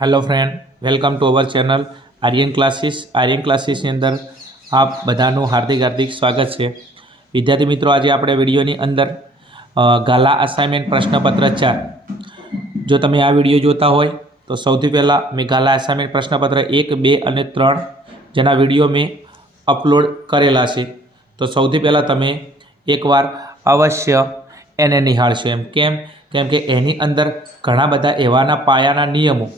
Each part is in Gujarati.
Hello friend, welcome to our channel Aryan classes अंदर आप बधाનું हार्दिक हार्दिक स्वागत है। विद्यार्थी मित्रों, आज આપણે વિડીયોની અંદર ગાલા અસાઇનમેન્ટ પ્રશ્નપત્ર 4 જો તમે આ વિડીયો જોતા હોય તો સૌથી પહેલાં મેં ગાલા અસાઇનમેન્ટ પ્રશ્નપત્ર 1, 2 અને 3 જેના વિડીયો મેં અપલોડ કરેલા છે, તો સૌથી પહેલાં તમે એકવાર અવશ્ય એને નિહાળશો। કેમ કે એની અંદર ઘણા બધા એવાના પાયાના નિયમો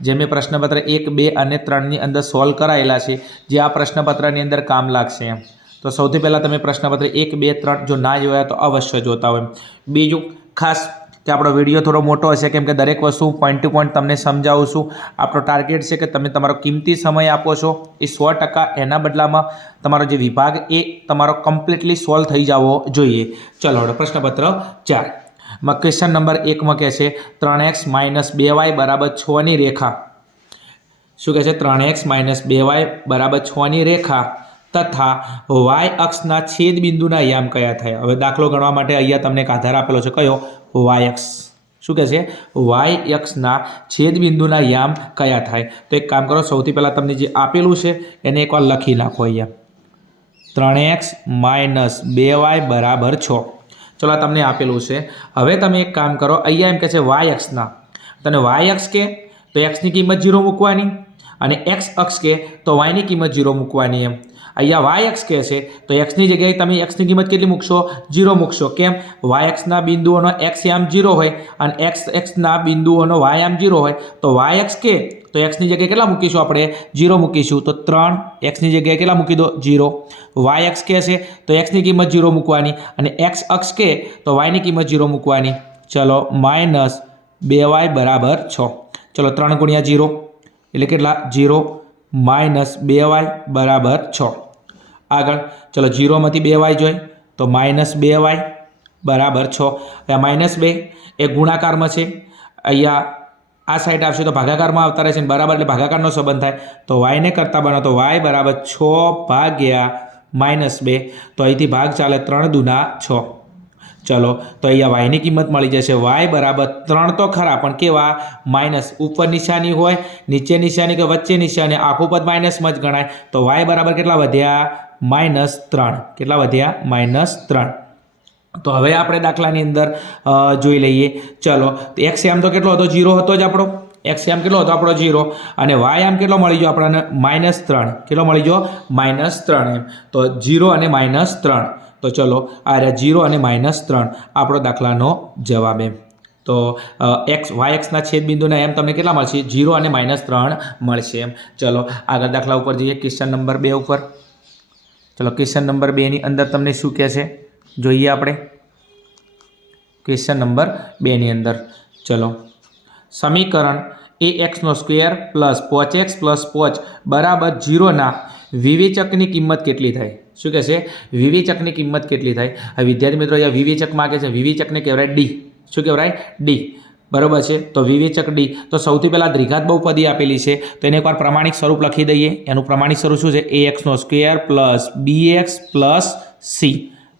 જે મેં પ્રશ્નપત્ર 1, 2 અને 3ની અંદર સોલ્વ કરાયેલા છે, જે આ પ્રશ્નપત્રની અંદર કામ લાગશે એમ। તો સૌથી પહેલાં તમે પ્રશ્નપત્ર 1, 2, 3 જો ના જોયા તો અવશ્ય જોતા હોય। બીજું ખાસ કે આપણો વિડીયો થોડો મોટો હશે, કેમ કે દરેક વસ્તુ પોઈન્ટ ટુ પોઈન્ટ તમને સમજાવું છું। આપણો ટાર્ગેટ છે કે તમે તમારો કિંમતી સમય આપો છો એ 100% એના બદલામાં તમારો જે વિભાગ એ તમારો કમ્પ્લીટલી સોલ્વ થઈ જવો જોઈએ। ચલો હવે પ્રશ્નપત્ર 4 में क्वेश्चन नंबर 1 में कहे 3x - 2y = 6 ની રેખા शू कहे 3x - 2y = 6 ની રેખा तथा y अक्षना छेद बिंदुना याम कया थाय। हवे दाखलो गणवा माटे अहींया तमने एक आधार आपेलो छे, कयो y अक्ष। शू कहे y अक्षना छेद बिंदुना याम कया थाय। तो एक काम करो, सौथी पहेला तमने जे आपेलुं छे एने एकवार लखी नाखो। अहींया 3x - 2y = 6। चलो तमने आपेलू है। हवे तमे एक काम करो, अहींया एम कहे वाय अक्षना, तने वाय अक्ष के तो एक्स की किंमत 0 मूकवानी अने एक्स अक्ष के तो वाय की किंमत 0 मूकवानी एम। अहींया वाय अक्ष कहे तो एक्स की जगह तमे एक्स की किंमत केटली मूकशो? 0 मूकशो। केम? वाय अक्षना बिंदुओनो एक्स याम 0 होय अने एक्स अक्षना बिंदुओनो वाय याम 0 होय, तो वाय अक्ष के तो एक्स की जगह केटला मूकीशुं आपणे? 0 मूकीशुं। तो 3 एक्स की जगह केटला मूकी दो? 0। वाय अक्ष कहे तो एक्स की किंमत 0 मूकवानी अने एक्स अक्ष के तो वाय की किंमत 0 मूकवानी। चलो -2y = 6। चलो 3 × 0 એટલે કેટલા? 0 - 2y = 6। આગળ ચલો 0 માંથી 2y જોઈ તો -2y = 6। -2 એ ગુણાકારમાં છે, અહીંયા આ સાઈડ આવશે તો ભાગાકારમાં આવતા રહેશે, બરાબર એટલે ભાગાકારનો સંબંધ થાય। તો y ને કરતા બનો તો y = 6 - 2। તો અહીંથી ભાગ ચાલે 3 दूना 6। चलो तो अहींया y की किंमत मळी जशे y = 3 तो खरा, पण केवा? माइनस। ऊपर निशानी होय, नीचे निशानी के वच्चे निशानी, आखुं पद माइनस में ज गणाय। तो y बराबर केटला वध्या? -3। केटला वध्या? -3। तो हवे आपणे दाखलानी अंदर जोई लईए। चलो तो एक्स याम तो केटलो हतो? 0 हतो ज आपणो। एक्स याम केटलो हतो आपणो? 0। अने वाय याम केटलो मळी गयो आपणाने? -3। केटलो मळी गयो? -3 एम। तो 0 अने -3। तो चलो आ रहा 0 और -3 आपणो दाखलानो जवाब है। तो एक्स वाय एक्सना छेद बिंदुना एम तमने केटला मळशे? 0 और -3 मळशे एम। चलो आगळ दाखला उपर जईए, क्वेश्चन नंबर 2 उपर। चलो क्वेश्चन नंबर 2 नी अंदर तमने शुं कहे छे जोईए आपणे। क्वेश्चन नंबर 2 नी अंदर चलो समीकरण ax² + 5x + 5 = 0 ना विवेचकनी किंमत केटली थाय? शू कहे विवेचकनी किंमत केटली थाय? विद्यार्थी मित्रों, अहींया विवेचक मांगे छे, विवेचकने कहेवाय डी। शू कहेवाय? डी। बराबर है। तो विवेचक डी। तो सौथी पहला द्विघात बहुपदी आपेली है, तो एने एकवार प्रमाणिक स्वरूप लखी दईए। एनुं प्रमाणिक स्वरूप शुं छे? ax² + bx + c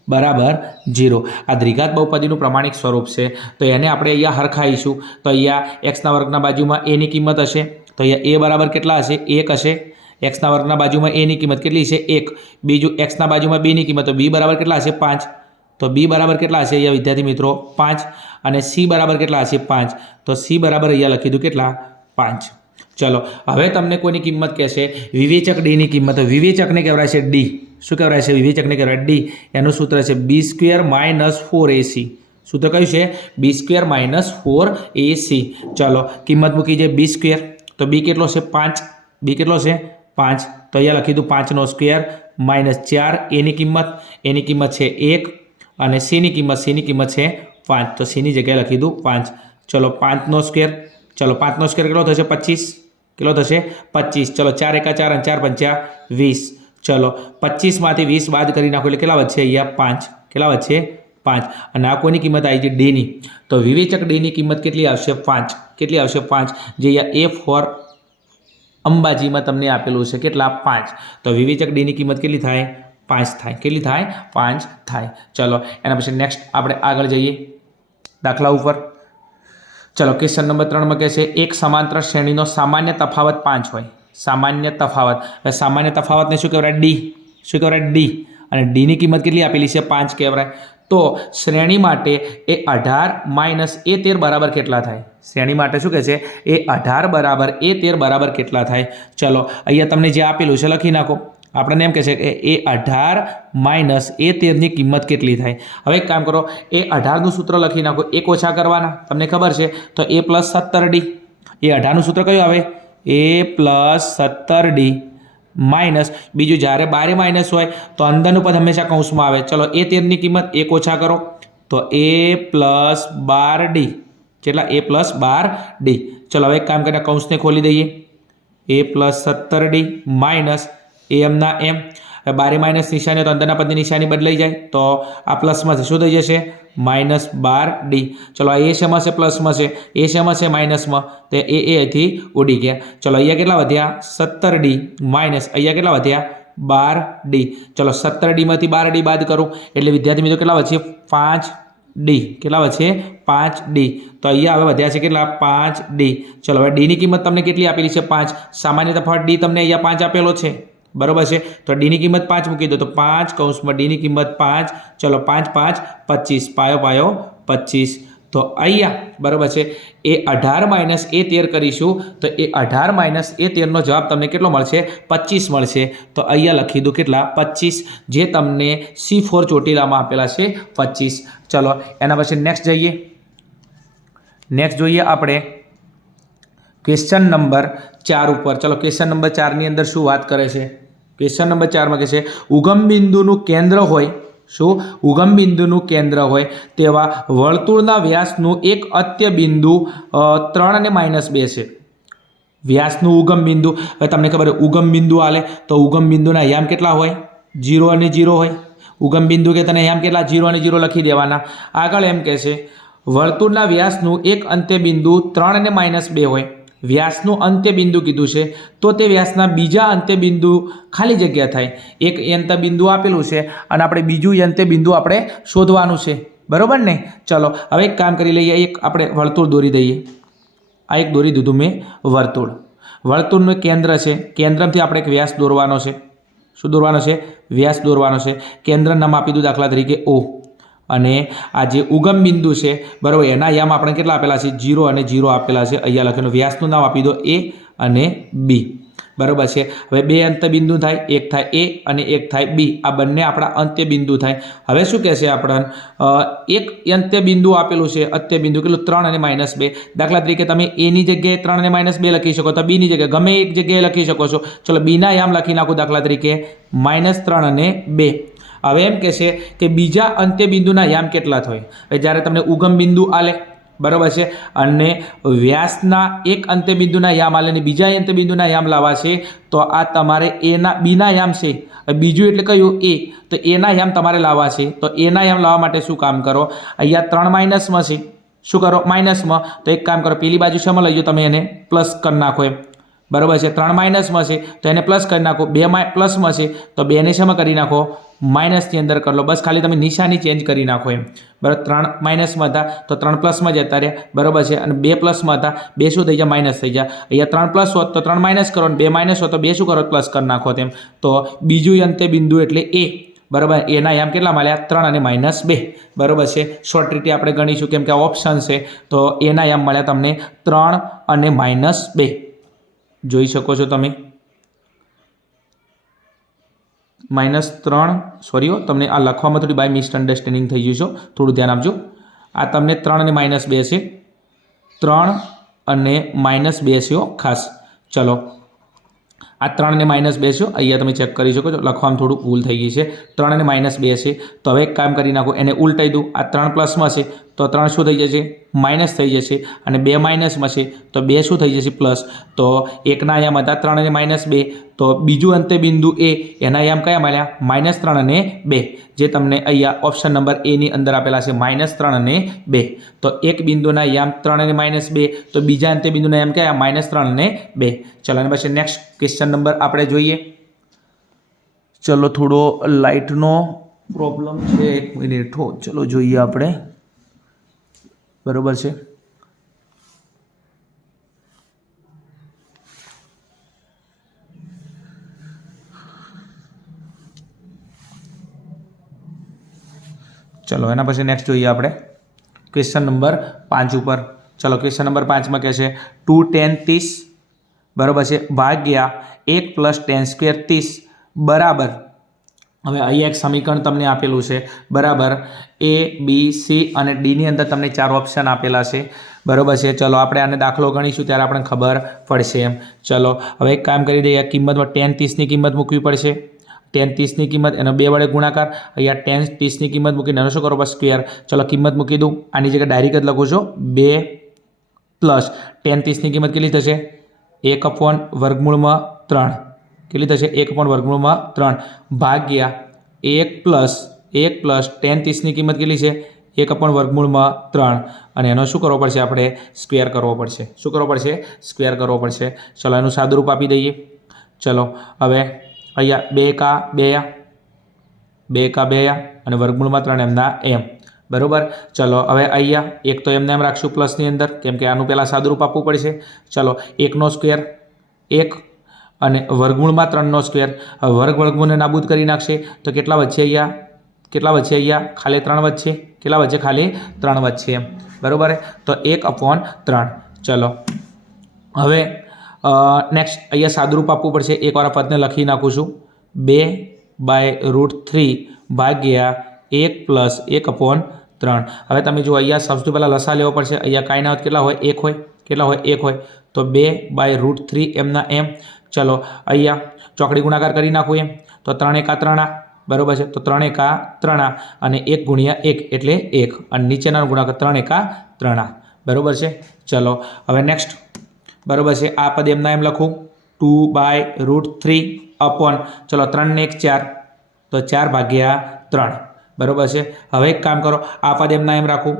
बराबर 0। आ द्विघात बहुपदीनुं प्रमाणिक स्वरूप है, तो एने आपणे अहींया हरखाईशुं। तो अहींया एक्सना वर्गना बाजुमां a नी किंमत हशे, तो अहींया a बराबर केटला हशे? 1 हशे। एक्सना वर्गना बाजुमां a नी किंमत केटली छे? 1। बीजू एक्सना बाजुमां b नी किंमत, तो b बराबर केटला हशे? 5। तो b बराबर केटला हशे अहींया विद्यार्थी मित्रों? 5। अने c बराबर केटला हशे? 5। तो c बराबर अहींया लखी दो केटला? 5। चलो हवे तमने कोईनी किंमत कहेशे विवेचक d नी किंमत। तो विवेचकने कहेवाय छे d। शुं कहेवाय छे? विवेचकने कहेवाय d। एनुं सूत्र छे b² - 4ac। सूत्र कयुं छे? b² - 4ac। चलो किंमत मूकी जे b², तो b केटलो छे? 5। b केटलो छे? 5। तो अहींया लखी दो 5 નો સ્ક્વેર -4। a ની કિંમત છે 1 અને c ની કિંમત છે 5। તો c ની જગ્યાએ લખી દઉં 5। ચલો 5 નો સ્ક્વેર, ચલો 5 નો સ્ક્વેર કેટલો થશે? 25। કેટલો થશે? 25। ચલો 4 × 4 અને 4 × 5 = 20। चलो 25 मांथी 20 बाद करी नाखो એટલે કેટલા વધશે? અહીંયા 5। કેટલા વધશે? 5। અને આ કોની કિંમત આવી છે? ડી ની। તો વિવેચક ડી ની કિંમત કેટલી આવશે? 5। કેટલી આવશે? 5। જે અહીંયા a ફોર अंबाजी में तमने आपेलू है केटला? 5। तो विवेचक डी की किंमत केटली थाय? 5 थाय। केटली थाय? 5 थाय। चलो एना पछी नेक्स्ट आपणे आगळ जईए दाखला उपर। चलो क्वेश्चन नंबर 3 में कहे एक समांतर श्रेणीनो सामान्य तफावत 5 होय। सामान्य तफावत सामान्य तफावत ने शुं कहेवाय डी शुं कहेवाय डी अने डी नी किंमत केटली आपेली छे 5 कहेवाय। तो श्रेणी माटे ए 18 माइनस ए 13 बराबर केटला थाय। श्रेणी माटे शुं कहे छे ए 18 बराबर ए 13 बराबर केटला थाय। चलो अहींया तमने जे आपेलुं छे लखी नाखो। आपणे एम कहे के ए 18 माइनस ए 13 नी किंमत केटली थाय। हवे एक काम करो ए 18 नुं सूत्र लखी नाखो। एक ओछा करवाना तमने खबर छे तो ए प्लस 17d। ए 18 नुं सूत्र कयुं आवे ए प्लस 17d माइनस बीजू જ્યારે બારે માઇનસ હોય તો અંદરનું પદ હંમેશા કૌંસમાં આવે। ચલો એ 13 ની કિંમત એક ઓછા કરો તો એ પ્લસ 12d કેટલા એ પ્લસ 12d। ચલો હવે એક કામ કરીને કૌંસને ખોલી દઈએ એ પ્લસ 17d માઇનસ એ એમના એમ। બારે માઇનસ નિશાની તો અંદરના પદની નિશાની બદલાઈ જાય તો આ પ્લસમાંથી શું થઈ જશે माइनस 12d। चलो आ ए शेमां छे प्लस में छे ए शेमां छे माइनस में तो ए थी उड़ी गया। चलो अहींया केटला वध्या 17d माइनस अहींया केटला वध्या 12d। चलो 17d मांथी 12d बाद करूँ एटले विद्यार्थी मित्रों केटला वधे 5d केटला वधे 5d। तो अहींया हवे वध्या छे केटला 5d। चलो हवे d नी किंमत तमने केटली आपेली छे 5। सामान्य तफावत d तमने अहींया 5 आपेलो छे बराबर है। तो डी की किंमत 5 मूकी दो तो 5 कौंस में डी की किंमत 5। चलो 5 5 25 पायो पायो 25। तो अहींया बराबर है ए 18 माइनस ए 13 करीशुं तो ए 18 माइनस ए 13 नो जवाब तमने केटलो मळशे 25 मळशे। तो अहींया लखी दो केटला 25 जे तमने C4 ચોટીલામાં आपेला छे 25। चलो एना पछी नेक्स्ट जईए। नेक्स्ट जोईए आपणे क्वेश्चन नंबर 4 पर। चलो क्वेश्चन नंबर 4 नी अंदर शुं वात करे छे क्वेश्चन नंबर 4 में कहे उगम बिंदुनु केंद्र होय शुं उगम बिंदुनु केंद्र होय तेवा वर्तुळना व्यासनु एक अंत्य बिंदु 3 અને -2 छे। व्यासनु उगम बिंदु तमने खबर है उगम बिंदु आले तो उगम बिंदुना आयाम केटला होय 0 અને 0 होय। उगम बिंदु के तने आयाम केटला 0 અને 0 लखी देवाना। आगळ एम कहे छे वर्तुळना व्यासनु एक अंत्य बिंदु 3 અને -2 होय। व्यासनु अंत्य बिंदु कीधुं छे तो ते व्यासना बीजा अंत्य बिंदु खाली जग्या थाय। एक अंत्य बिंदु आपेलुं छे अने आपणे बीजुं अंत्य बिंदु आपणे शोधवानुं छे बरोबर ने। चलो हवे एक काम करी लईए एक आपणे वर्तुळ दोरी दईए। आ एक दोरी दीधुं मैं वर्तुळ। वर्तुळनुं केंद्र छे केंद्रमांथी आपणे एक व्यास दोरवानो छे। शुं दोरवानो छे व्यास दोरवानो छे। केंद्र नाम आपी दो दाखला तरीके ओ અને આ જે ઉગમ બિંદુ છે બરાબર એના આયામ આપણે કેટલા આપેલા છે 0 અને 0 આપેલા છે। અહીંયા લખેલું વ્યાસનું નામ આપી દો એ અને બી બરાબર છે। હવે બે અંત્ય બિંદુ થાય એક થાય એ અને એક થાય બી આ બંને આપણા અંત્ય બિંદુ થાય। હવે શું કહેશે આપણને એક અંત્ય બિંદુ આપેલું છે અંત્ય બિંદુ કેટલું 3 અને -2। દાખલા તરીકે તમે એ ની જગ્યાએ 3 અને -2 લખી શકો તો બી ની જગ્યાએ ગમે એક જગ્યાએ લખી શકો છો। ચલો બી ના આયામ લખી નાખો દાખલા તરીકે -3 અને 2। હવે એમ કહેશે કે બીજા અંત્ય બિંદુના યામ કેટલા થાય જ્યારે તમને ઉગમ બિંદુ આલે બરાબર છે અને વ્યાસના એક અંત્ય બિંદુના યામ આલે અને બીજા અંત્ય બિંદુના યામ લાવવા છે તો આ તમારે એના બીના યામ છે બીજું એટલે કયું એ તો એના યામ તમારે લાવવા છે। તો એના યામ લાવવા માટે શું કામ કરો અહીંયા 3 માઇનસમાં છે શું કરો માઇનસમાં તો એક કામ કરો પેલી બાજુ શેમાં લઈ જાઓ તમે એને પ્લસ કરી નાખો એમ बराबर है। 3 माइनस में से तो એને प्लस कर नाखो 2 प्लस में से तो 2 ने शेमां करी नाखो माइनस की अंदर कर लो बस खाली तमे निशानी चेन्ज करी नाखो एम बराबर। 3 माइनस में था तो 3 प्लस में जता रह्या बराबर है और 2 प्लस में था 2 शुं थई जाय माइनस थई जाय। अहींया 3 प्लस होत तो 3 माइनस करो 2 माइनस हो तो 2 शुं करो प्लस कर नाखो तेम। तो बीजું अंत्य बिंदु एटले ए बराबर एना याम केटला मळ्या 3 અને -2 बराबर है। शॉर्ट रीते आपणे गणीशुं केम के ऑप्शन है तो एना याम मळ्या तमने 3 અને -2 જોઈ શકો છો તમે -3 सॉरी हो तमने आ लखवामां थोड़ी बाय मिसअंडरस्टेन्डिंग थई गई छो थोड़ું ध्यान आपजो। आ तमने 3 અને -2 છે 3 અને -2 છે खास। चलो आ 3 અને -2 છે अहींया तमे चेक करी शको छो लखवामां थोड़ું भूल थई गई है 3 અને -2 છે। तो हवे एक काम करी नाखो एने उलटाई दूँ आ 3 प्लस में है तो 3 शुं थई जशे माइनस थई जशे अने 2 माइनस में है तो 2 शुं थई जशे प्लस। तो एकना आयाम हता 3 અને -2 तो बीजું अंत्य बिंदु ए एना आयाम कया मळ्या -3 અને 2 जे तमने अहींया ऑप्शन नंबर ए नी अंदर आपेला छे -3 અને 2। तो एक बिंदुना आयाम 3 અને -2 तो बीजा अंत्य बिंदुना आयाम कया -3 અને 2। चलो एना पछी नेक्स्ट क्वेश्चन नंबर आपणे जोईए। चलो थोड़ो लाइटनो प्रॉब्लम है 1 मिनिट हो चलो जोईए आपणे बराबर है। चलो एना पछी नेक्स्ट जोईए आपणे क्वेश्चन नंबर 5 पर। चलो क्वेश्चन नंबर 5 में कहे 2 10 30 बराबर है भाग्या 1 + 10 स्क्वेर 30 बराबर। हवे अहीं एक समीकरण तमने आपेलुं छे बराबर ए बी सी अने डी नी अंदर तमने 4 ऑप्शन आपेला छे बराबर है। चलो आपणे आने दाखलो गणीशुं त्यारे आपणे खबर पड़शे एम। चलो हवे एक काम करी दઈએ, किंमत में 10 30 ની કિંમત મૂકવી પડશે। 10 30 ની કિંમત એનો 2 વડે ગુણાકાર, અહીંયા 10 30 ની કિંમત મૂકીને એનો શું કરો બસ સ્ક્વેર। ચલો કિંમત મૂકી દઉં, આની જગ્યાએ ડાયરેક્ટ જ લખું છું 2 + 10 30 ની કિંમત કેટલી થશે 1/√3 કેટલી થશે 1/√3 ભાગ્યા 1 + 10 30 ની કિંમત કેટલી છે 1/√3 અને એનો શું કરવો પડશે આપણે સ્ક્વેર કરવો પડશે। શું કરવો પડશે સ્ક્વેર કરવો પડશે। ચલો એનું સાદુરૂપ આપી દઈએ। ચલો હવે અહીંયા 2 કા 2 અને √3 એમના એમ बराबर। चलो हवे अहींया एक तो एमने एम राखशुं प्लसनी अंदर केम के आनुं पहेला सादुरूप आपवुं पड़शे। चलो 1 નો स्क्वेर 1 अने वर्गमूळमां 3 નો स्क्वेर। वर्गमूळने नाबूद करी नाखशे तो केटला वच्चे अहींया खाली 3 वच्चे केटला वच्चे खाली 3 वच्चे एम बराबर है। तो 1/3। चलो हवे नेक्स्ट अहींया सादुरूप आपवुं पड़शे। एक वार पदने लखी नाखुं छुं 2/√3 भाग्या 1 + 1/3। हवे तमे जो अहींया सौथी पहेला लसा लेवो पड़शे। अहींया कांई ना होय केटला होय 1 होय केटला होय 1 होय तो 2/√3 एमना एम। चलो अहींया चौकड़ी गुणाकार करी नाखो एम तो 3 × 3 बराबर है। तो 3 × 3 अने 1 × 1 एटले 1 अने नीचेना गुणाकार 3 × 3 बराबर है। चलो हवे नेक्स्ट बराबर है आ पद एमना एम लखूँ 2/√3 अपॉन चलो 3 ने 1 4 तो 4/3 बराबर है। हवे एक काम करो आ पद एमना एम राखूँ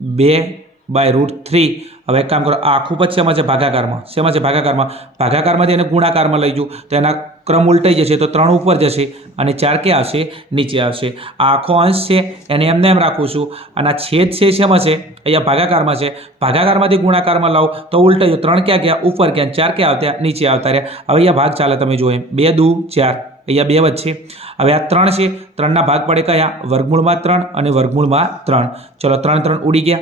2/√3। हवे एक काम करो आखू पद शेमां छे भागाकारमां शेमां छे भागाकारमांथी एने गुणाकारमां लई जाऊं तो एना क्रम उल्टाई जशे तो 3 ऊपर जशे अने 4 के आवशे नीचे आवशे। आ आखो अंश छे एने एमने एम राखुं छुं अने आ छेद छे शेमां छे अहींया भागाकारमां छे भागाकारमांथी गुणाकारमां लावो तो उल्टाई जाओ 3 क्या गया ऊपर गया 4 क्या आवता नीचे आवता रह्या। हवे अहींया भाग चाले तमे जो 2 × 2 = 4 अहींया 2 वच्चे हवे आ 3 छे 3 ना भाग पड़े कया वर्गमूळमां 3 अने वर्गमूळमां 3। चलो 3 3 उड़ी गया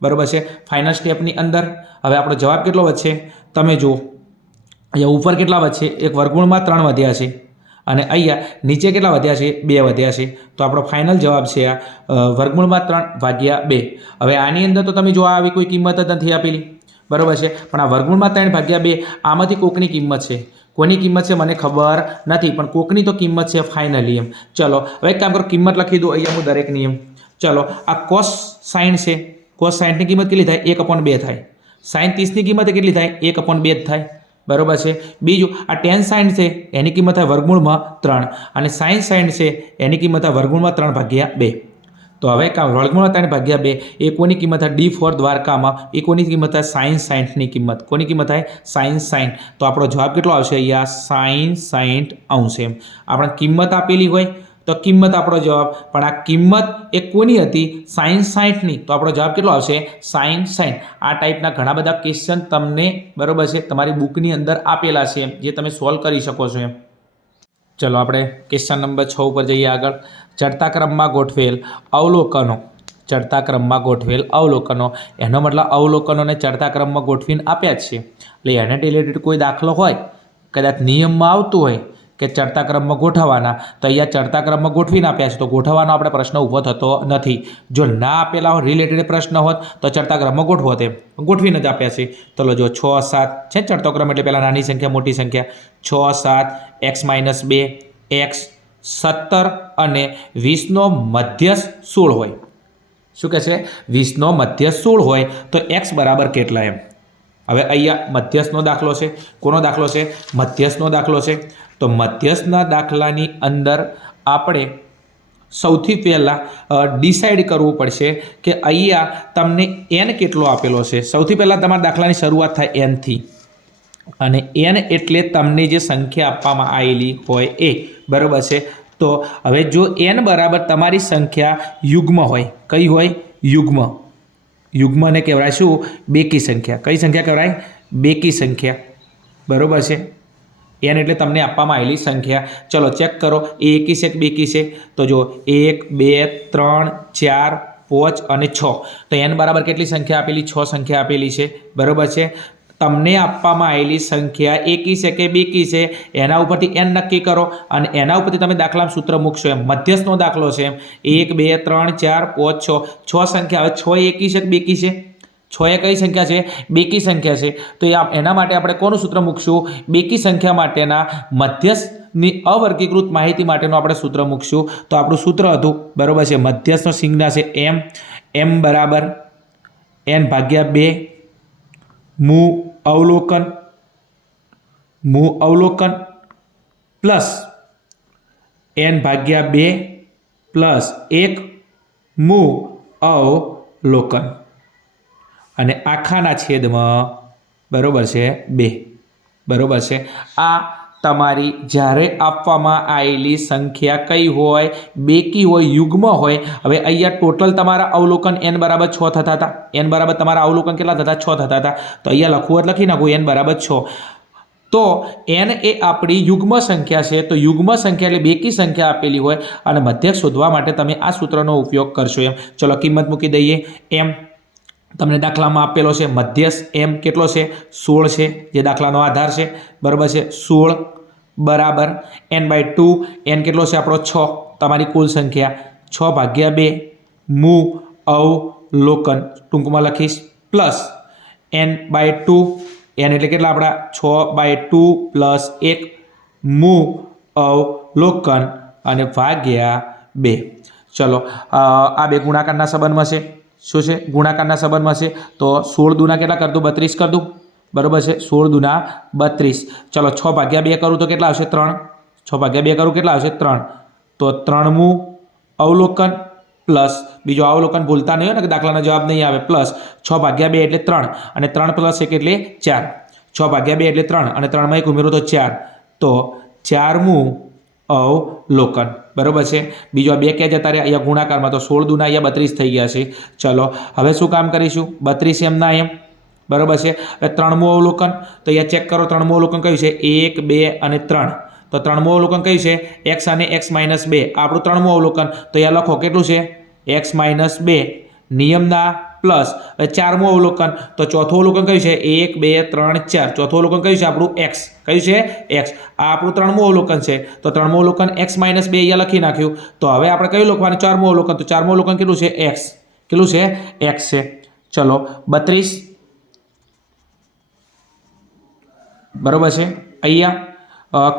बराबर है। फाइनल स्टेपनी अंदर हवे आपणो जवाब केटलो वच्चे तमे जो अहींया ऊपर केटला वच्चे एक वर्गमूळमां 3 वध्या छे अने अहींया नीचे केटला वध्या छे 2 वध्या छे तो आपणो फाइनल जवाब छे आ वर्गमूळमां 3/2। हवे आनी अंदर तो तमे जो आवी कोई किंमत ज नथी आपेली बराबर है पण आ वर्गमूळमां 3/2 आमांथी कोकनी किंमत छे कोनी किंमत है मने खबर नहीं पण कोकनी तो किंमत है फाइनली एम। चलो हवे एक काम करो किंमत लखी दो अहींया हूँ दरेक नियम। चलो आ cos sin है cos sin की किंमत केटली थाय 1/2 थाय sin 30 की किंमत केटली थाय 1/2 थाय बराबर है। बीजू आ tan sin है एनी किंमत थाय वर्गमूळमां 3 अने sin है एनी किंमत थाय वर्गमूळमां 3/2। तो हवे का वर्गमूळ 3/2 ए कोनी किंमत है D4 द्वारकामां ए कोनी किंमत है sin ની કિંમત कोनी किंमत है sin। तो આપણો જવાબ કેટલો આવશે અહીંયા sin अंश एम। આપણે કિંમત આપેલી હોય तो किंमत આપણો જવાબ પણ આ કિંમત એ કોની હતી sin ની તો આપણો જવાબ કેટલો આવશે sin। આ ટાઈપના ઘણા બધા ક્વેશ્ચન તમને બરોબર છે તમારી બુકની અંદર આપેલા છે જે તમે સોલ્વ કરી શકો છો એમ। चलो આપણે क्वेश्चन नंबर 6 पर જઈએ આગળ। ચડતા ક્રમમાં ગોઠવેલ અવલોકનો ચડતા ક્રમમાં ગોઠવેલ અવલોકનો એનો મતલબ અવલોકનોને ચડતા ક્રમમાં ગોઠવીને આપ્યા છે એટલે એને રિલેટેડ કોઈ દાખલો હોય કદાચ નિયમમાં આવતું હોય કે ચડતા ક્રમમાં ગોઠવવાના તો અહીંયા ચડતા ક્રમમાં ગોઠવીને આપ્યા છે તો ગોઠવવાનો આપણે પ્રશ્ન ઊભો થતો નથી। જો ના આપેલા હોય રિલેટેડ પ્રશ્ન હોત તો ચડતા ક્રમમાં ગોઠવો તે ગોઠવીને જ આપ્યા છે। ચલો જો 6 7 છે ચડતો ક્રમ એટલે પહેલાં નાની સંખ્યા મોટી સંખ્યા 6 7 x-2 x 17 અને 20નો મધ્યસ્થ 16 હોય શું કહે છે 20નો મધ્યસ્થ 16 હોય તો x બરાબર કેટલા એમ। હવે અહીંયા મધ્યસ્થનો દાખલો છે કોનો દાખલો છે મધ્યસ્થનો દાખલો છે तो मध्यस्थना दाखलानी अंदर आपणे सौथी पहला डिसाइड करवू पड़शे कि अहींया तमने एन केटलो आपेलो छे। सौथी पहला तमारा दाखलानी शरूआत थाय एन थी अने एन एटले तमने जे संख्या आपवामां आवेली होय ए बराबर छे। तो हवे जो एन बराबर तमारी संख्या युग्म होय कई होय युग्म ने कहेवाय शुं बेकी संख्या कई संख्या कहेवाय बेकी संख्या बराबर छे। n એટલે તમને આપવામાં આવેલી સંખ્યા। ચલો ચેક કરો, એ એકી છે કે બેકી છે? તો જો 1 2 3 4 5 અને 6, તો n બરાબર કેટલી સંખ્યા આપેલી? 6 સંખ્યા આપેલી છે, બરાબર છે। તમને આપવામાં આવેલી સંખ્યા એકી છે કે બેકી છે એના ઉપરથી n નક્કી કરો અને એના ઉપરથી તમે દાખલામાં સૂત્ર મૂકશો। એમ મધ્યસ્થનો દાખલો છે, એમ 1 2 3 4 5 6 સંખ્યા। હવે 6 એકી છે કે બેકી છે? 6 એ કઈ સંખ્યા છે? બેકી સંખ્યા છે। તો એના માટે આપણે કોનું સૂત્ર મૂકશું? બેકી સંખ્યા માટેના મધ્યસ્થની અવર્ગીકૃત માહિતી માટેનું આપણે સૂત્ર મૂકશું। તો આપણું સૂત્ર હતું, બરાબર છે, મધ્યસ્થનો સંજ્ઞા છે m બરાબર n ભાગ્યા 2 મૂ અવલોકન પ્લસ n ભાગ્યા 2 પ્લસ 1 મૂ અવલોકન અને આખાના છેદમાં, બરાબર છે, 2, બરાબર છે। આ તમારી જ્યારે આપવામાં આવેલી સંખ્યા કઈ હોય? બેકી હોય, યુગ્મ હોય। હવે અહીંયા ટોટલ તમારા અવલોકન n બરાબર 6 થતા હતા। n બરાબર તમારા અવલોકન કેટલા થતા? 6 થતા હતા। તો અહીંયા લખવું એટલે લખી નાખું n બરાબર 6। તો n એ આપણી યુગ્મ સંખ્યા છે। તો યુગ્મ સંખ્યા એટલે બેકી સંખ્યા આપેલી હોય અને મધ્યક શોધવા માટે તમે આ સૂત્રનો ઉપયોગ કરશો। એમ ચલો કિંમત મૂકી દઈએ। m તમને દાખલામાં આપેલો છે મધ્યસ્થ m કેટલો છે? 16 છે, જે દાખલાનો આધાર છે, બરાબર છે। 16 બરાબર n/2, n કેટલો છે આપણો? 6, તમારી કુલ સંખ્યા 6 ભાગ્યા 2 મૂ અવલોકન ટૂંકમાં લખીશ પ્લસ n/2, n એટલે કેટલા આપણા? 6/2 પ્લસ 1 મૂ અવલોકન અને ભાગ્યા 2। ચલો આ બે ગુણાકારના સંબંધમાં છે। શું છે? ગુણાકારના સંબંધમાં છે। તો 16 દુના કેટલા કર દઉં? 32 કર દઉં, બરાબર છે। 16 દુના 32। ચલો 6 ભાગ્યા 2 કરું તો કેટલા આવશે? 3। 6 ભાગ્યા 2 કરું કેટલા આવશે? 3। તો 3 મૂ અવલોકન પ્લસ બીજો અવલોકન ભૂલતા નહીં હોય ને કે દાખલાનો જવાબ નહીં આવે, પ્લસ 6 ભાગ્યા 2 એટલે 3 અને 3 પ્લસ 1 એટલે 4। 6 ભાગ્યા 2 એટલે 3 અને 3 માં 1 ઉમેરો તો 4, તો 4 મૂ અવલોકન, બરાબર છે। બીજો 2 ક્યાં જતા રહ્યા? અહીંયા ગુણાકારમાં, તો 16 દુના અહીંયા 32 થઈ ગયા છે। ચલો હવે શું કામ કરીશું? 32 એમના એમ, બરાબર છે। હવે 3મું અવલોકન, તો અહીંયા ચેક કરો 3મું અવલોકન કયું છે? 1 2 અને 3। તો 3મું અવલોકન કયું છે? x અને x - 2, આપણું 3મું અવલોકન। તો અહીંયા લખો કેટલું છે? x - 2 નિયમના પ્લસ। હવે 4મું અવલોકન, તો ચોથું અવલોકન કયું છે? 1 2 3 4, ચોથું અવલોકન કયું છે આપણું? x, કયું છે? x। આ આપણું 3મું અવલોકન છે, તો 3મું અવલોકન x - 2 અહીંયા લખી નાખ્યું। તો હવે આપણે કયું લખવાનું? 4મું અવલોકન, તો 4મું અવલોકન કેટલું છે? x, કેટલું છે? x છે। ચલો 32, બરાબર છે। અહીંયા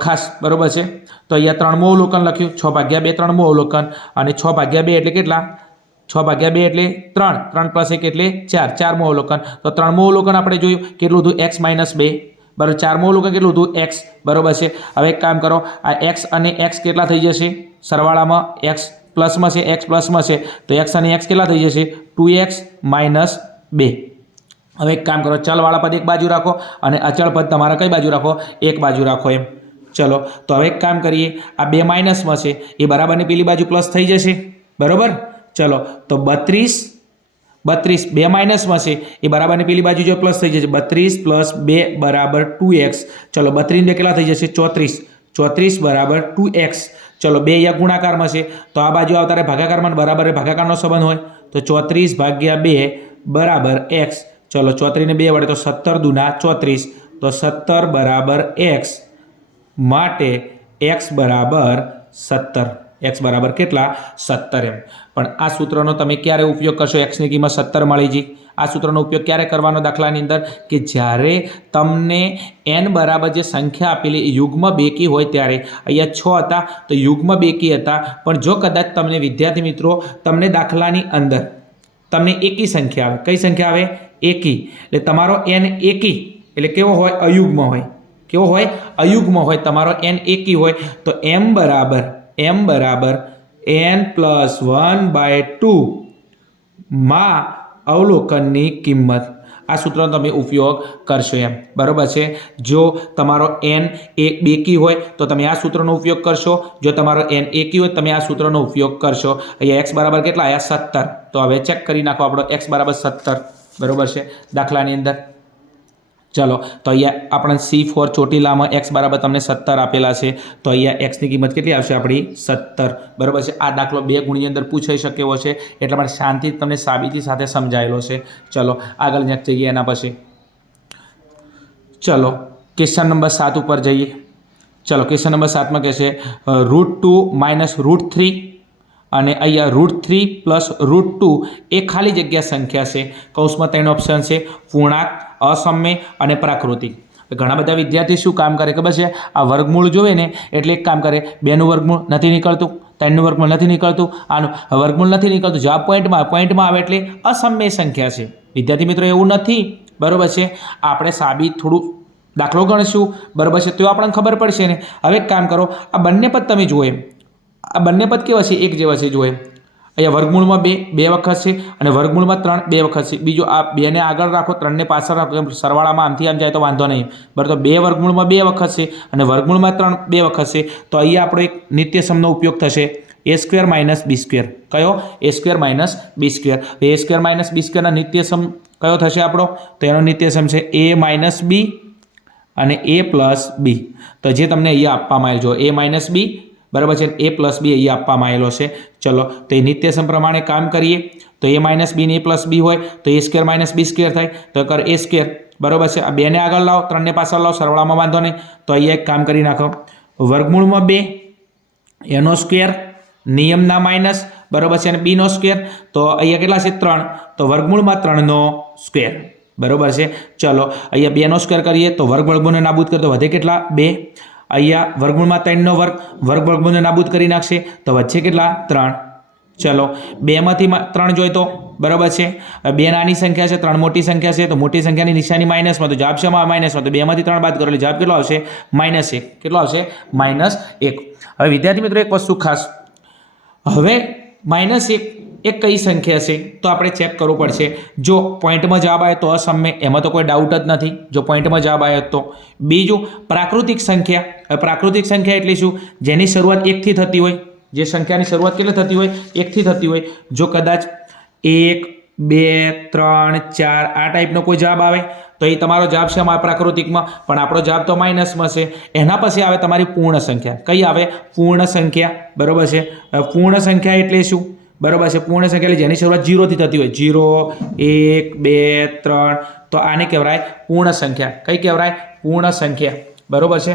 ખાસ, બરાબર છે। તો અહીંયા 3મું અવલોકન લખ્યું, 6 ભાગ્યા 2 3મું અવલોકન અને 6 ભાગ્યા 2 એટલે કેટલા? 6 ભાગ્યા 2 એટલે 3, 3 પ્લસ 1 એટલે 4, 4મું અવલોકન। તો 3મું અવલોકન આપણે જોયું કેટલું હતું? x - 2, બરાબર। 4મું અવલોકન કેટલું હતું? x, બરાબર છે। હવે એક કામ કરો, આ x અને x કેટલા થઈ જશે? સરવાળામાં x પ્લસમાં છે, x પ્લસમાં છે, તો x અને x કેટલા થઈ જશે? 2x - 2। હવે એક કામ કરો, ચલવાળા પદ એક બાજુ રાખો અને અચળ પદ તમારા કઈ બાજુ રાખો? એક બાજુ રાખો। એમ ચલો તો હવે એક કામ કરીએ, આ 2 માઇનસમાં છે એ બરાબરની પેલી બાજુ પ્લસ થઈ જશે, બરાબર। ચલો તો 32 2 માઇનસમાં છે એ બરાબરની પેલી બાજુ જો પ્લસ થઈ જશે, 32 + 2 બરાબર 2x। ચલો 32 ને કેટલા થઈ જશે? 34, 34 બરાબર 2x। ચલો 2 અહીંયા ગુણાકારમાં છે, તો આ બાજુ આવતા રહે ભાગાકારમાં, બરાબર ભાગાકારનો સંબંધ હોય, તો 34 ભાગ્યા 2 બરાબર x। ચલો 34 ને 2 વડે તો 17 દુના 34, તો 17 બરાબર x, માટે x બરાબર 17। x બરાબર કેટલા? 17 એમ। પણ આ સૂત્રનો તમે ક્યારે ઉપયોગ કરશો? x ની કિંમત 17 મળી ગઈ। આ સૂત્રનો ઉપયોગ ક્યારે કરવાનો દાખલાની અંદર? કે જ્યારે તમને n બરાબર જે સંખ્યા આપેલી યુગ્મ બેકી હોય ત્યારે। અહીંયા 6 હતા તો યુગ્મ બેકી હતા, પણ જો કદાચ તમને વિદ્યાર્થી મિત્રો તમને દાખલાની અંદર તમને એકી સંખ્યા આવે, કઈ સંખ્યા આવે? એકી, એટલે તમારો n એકી એટલે કેવો હોય? અયુગ્મ હોય। કેવો હોય? અયુગ્મ હોય। તમારો n એકી હોય તો m બરાબર n + 1/2 માં અવલોકનની કિંમત। આ સૂત્રનો તમે ઉપયોગ કરશો એમ, બરાબર છે। જો તમારો n એક બેકી હોય તો તમે આ સૂત્રનો ઉપયોગ કરશો, જો તમારો n એકી હોય તમે આ સૂત્રનો ઉપયોગ કરશો। અહીંયા x બરાબર કેટલા આવ્યા? 17। તો હવે ચેક કરી નાખો, આપણો x બરાબર 17, બરાબર છે દાખલાની અંદર। ચલો તો અહીંયા આપણે C4 ચોટીલામાં x બરાબર તમને 17 આપેલા છે તો અહીંયા x ની કિંમત કેટલી આવશે આપણી 17 બરાબર છે। આ દાખલો 2 ગુણની અંદર પૂછાઈ શકે એવો છે એટલે મારે શાંતિથી તમને સાબિતી સાથે સમજાયેલો છે। ચલો આગળ નેક્સ્ટ જઈએ એના પછી। ચલો ક્વેશ્ચન નંબર 7 ઉપર જઈએ। ચલો ક્વેશ્ચન નંબર 7 માં કહે છે √2 - √3 અને અહીંયા √3 + √2 એ ખાલી જગ્યા સંખ્યા છે। કૌંસમાં 3 ઓપ્શન છે, પૂર્ણાંક, અસમય અને પ્રાકૃતિક। ઘણા બધા વિદ્યાર્થી શું કામ કરે ખબર છે, આ વર્ગમૂળ જોવે ને એટલે એક કામ કરે, 2 નું વર્ગમૂળ નથી નીકળતું, 3 નું વર્ગમૂળ નથી નીકળતું, આનું વર્ગમૂળ નથી નીકળતું, જવાબ પોઈન્ટમાં આવે એટલે અસમય સંખ્યા છે। વિદ્યાર્થી મિત્રો એવું નથી, બરોબર છે। આપણે સાબિત થોડું દાખલો ગણશું, બરોબર છે, તો આપણને ખબર પડશે ને। હવે એક કામ કરો, આ બંને પદ તમે જુઓ, આ બંને પદ કેવા છે, એક જેવા છે। જુઓ અહીંયા વર્ગમૂળમાં 2 વખત છે અને વર્ગમૂળમાં 3 2 વખત છે। બીજું આ 2 ને આગળ રાખો, 3 ને પાછળ રાખો, સરવાળામાં આમથી આમ જાય તો વાંધો નહીં, બરાબર। તો 2 વર્ગમૂળમાં 2 વખત છે અને વર્ગમૂળમાં 3 2 વખત છે, તો અહીંયા આપણો એક નિત્યસમનો ઉપયોગ થશે, a² - b²। કયો? a² - b²। a² - b² ના નિત્યસમ કયો થશે આપણો? તો એનો નિત્યસમ છે a - b અને a + b। તો જે તમને અહીંયા આપવામાં આવેલ જો a - b બરાબર છે, a + b અહીંયા આપવામાં આવેલો છે। ચલો તો એ નિત્યસમ પ્રમાણે કામ કરીએ તો a - b ને a + b હોય તો a² - b² થાય, તો કર a², બરાબર છે। આ 2 ને આગળ લાવો, 3 ને પાછળ લાવો, સરવાળામાં વાંધો નહીં, તો અહીંયા એક કામ કરી નાખો, વર્ગમૂળમાં 2 એનો સ્ક્વેર, નિયમના માઇનસ, બરાબર છે, અને b નો સ્ક્વેર, તો અહીંયા કેટલા છે 3, તો વર્ગમૂળમાં 3 નો સ્ક્વેર, બરાબર છે। ચલો અહીંયા 2 નો સ્ક્વેર કરીએ તો વર્ગમૂળને નાબૂદ કરતો વધે કેટલા? 2। અહીંયા વર્ગમૂળમાં 3 નો વર્ગમૂળને નાબૂદ કરી નાખશે તો વચ્ચે કેટલા? 3। ચલો 2 માંથી 3 જોઈએ તો બરાબર છે, 2 નાની સંખ્યા છે, 3 મોટી સંખ્યા છે, તો મોટી સંખ્યાની નિશાની માઇનસમાં, તો જવાબ છે માઇનસમાં, તો 2 માંથી 3 બાદ કરો એટલે જવાબ કેટલો આવશે? -1। કેટલો આવશે? -1। હવે વિદ્યાર્થી મિત્રો એક વસ્તુ ખાસ, હવે -1 એક કઈ સંખ્યા છે તો આપણે ચેક કરવું પડશે। જો પોઈન્ટમાં જવાબ આવે તો અસમય, એમાં તો કોઈ ડાઉટ જ નથી, જો પોઈન્ટમાં જવાબ આવે તો। બીજું પ્રાકૃતિક સંખ્યા, પ્રાકૃતિક સંખ્યા એટલે શું? જેની શરૂઆત 1 થી થતી હોય, જે સંખ્યાની શરૂઆત કેટલી થતી હોય? 1 થી થતી હોય। જો કદાચ 1 2 3 4 આ ટાઈપનો કોઈ જવાબ આવે તો એ તમારો જવાબ છે અમારા પ્રાકૃતિકમાં, પણ આપણો જવાબ તો માઇનસમાં છે। એના પછી આવે તમારી પૂર્ણ સંખ્યા, કઈ આવે? પૂર્ણ સંખ્યા, બરાબર છે। પૂર્ણ સંખ્યા એટલે શું? બરાબર છે, પૂર્ણ સંખ્યા એટલે જેની શરૂઆત 0 થી થતી હોય, 0 1 2 3, તો આને કહેવાય પૂર્ણ સંખ્યા। કઈ કહેવાય? પૂર્ણ સંખ્યા, બરાબર છે।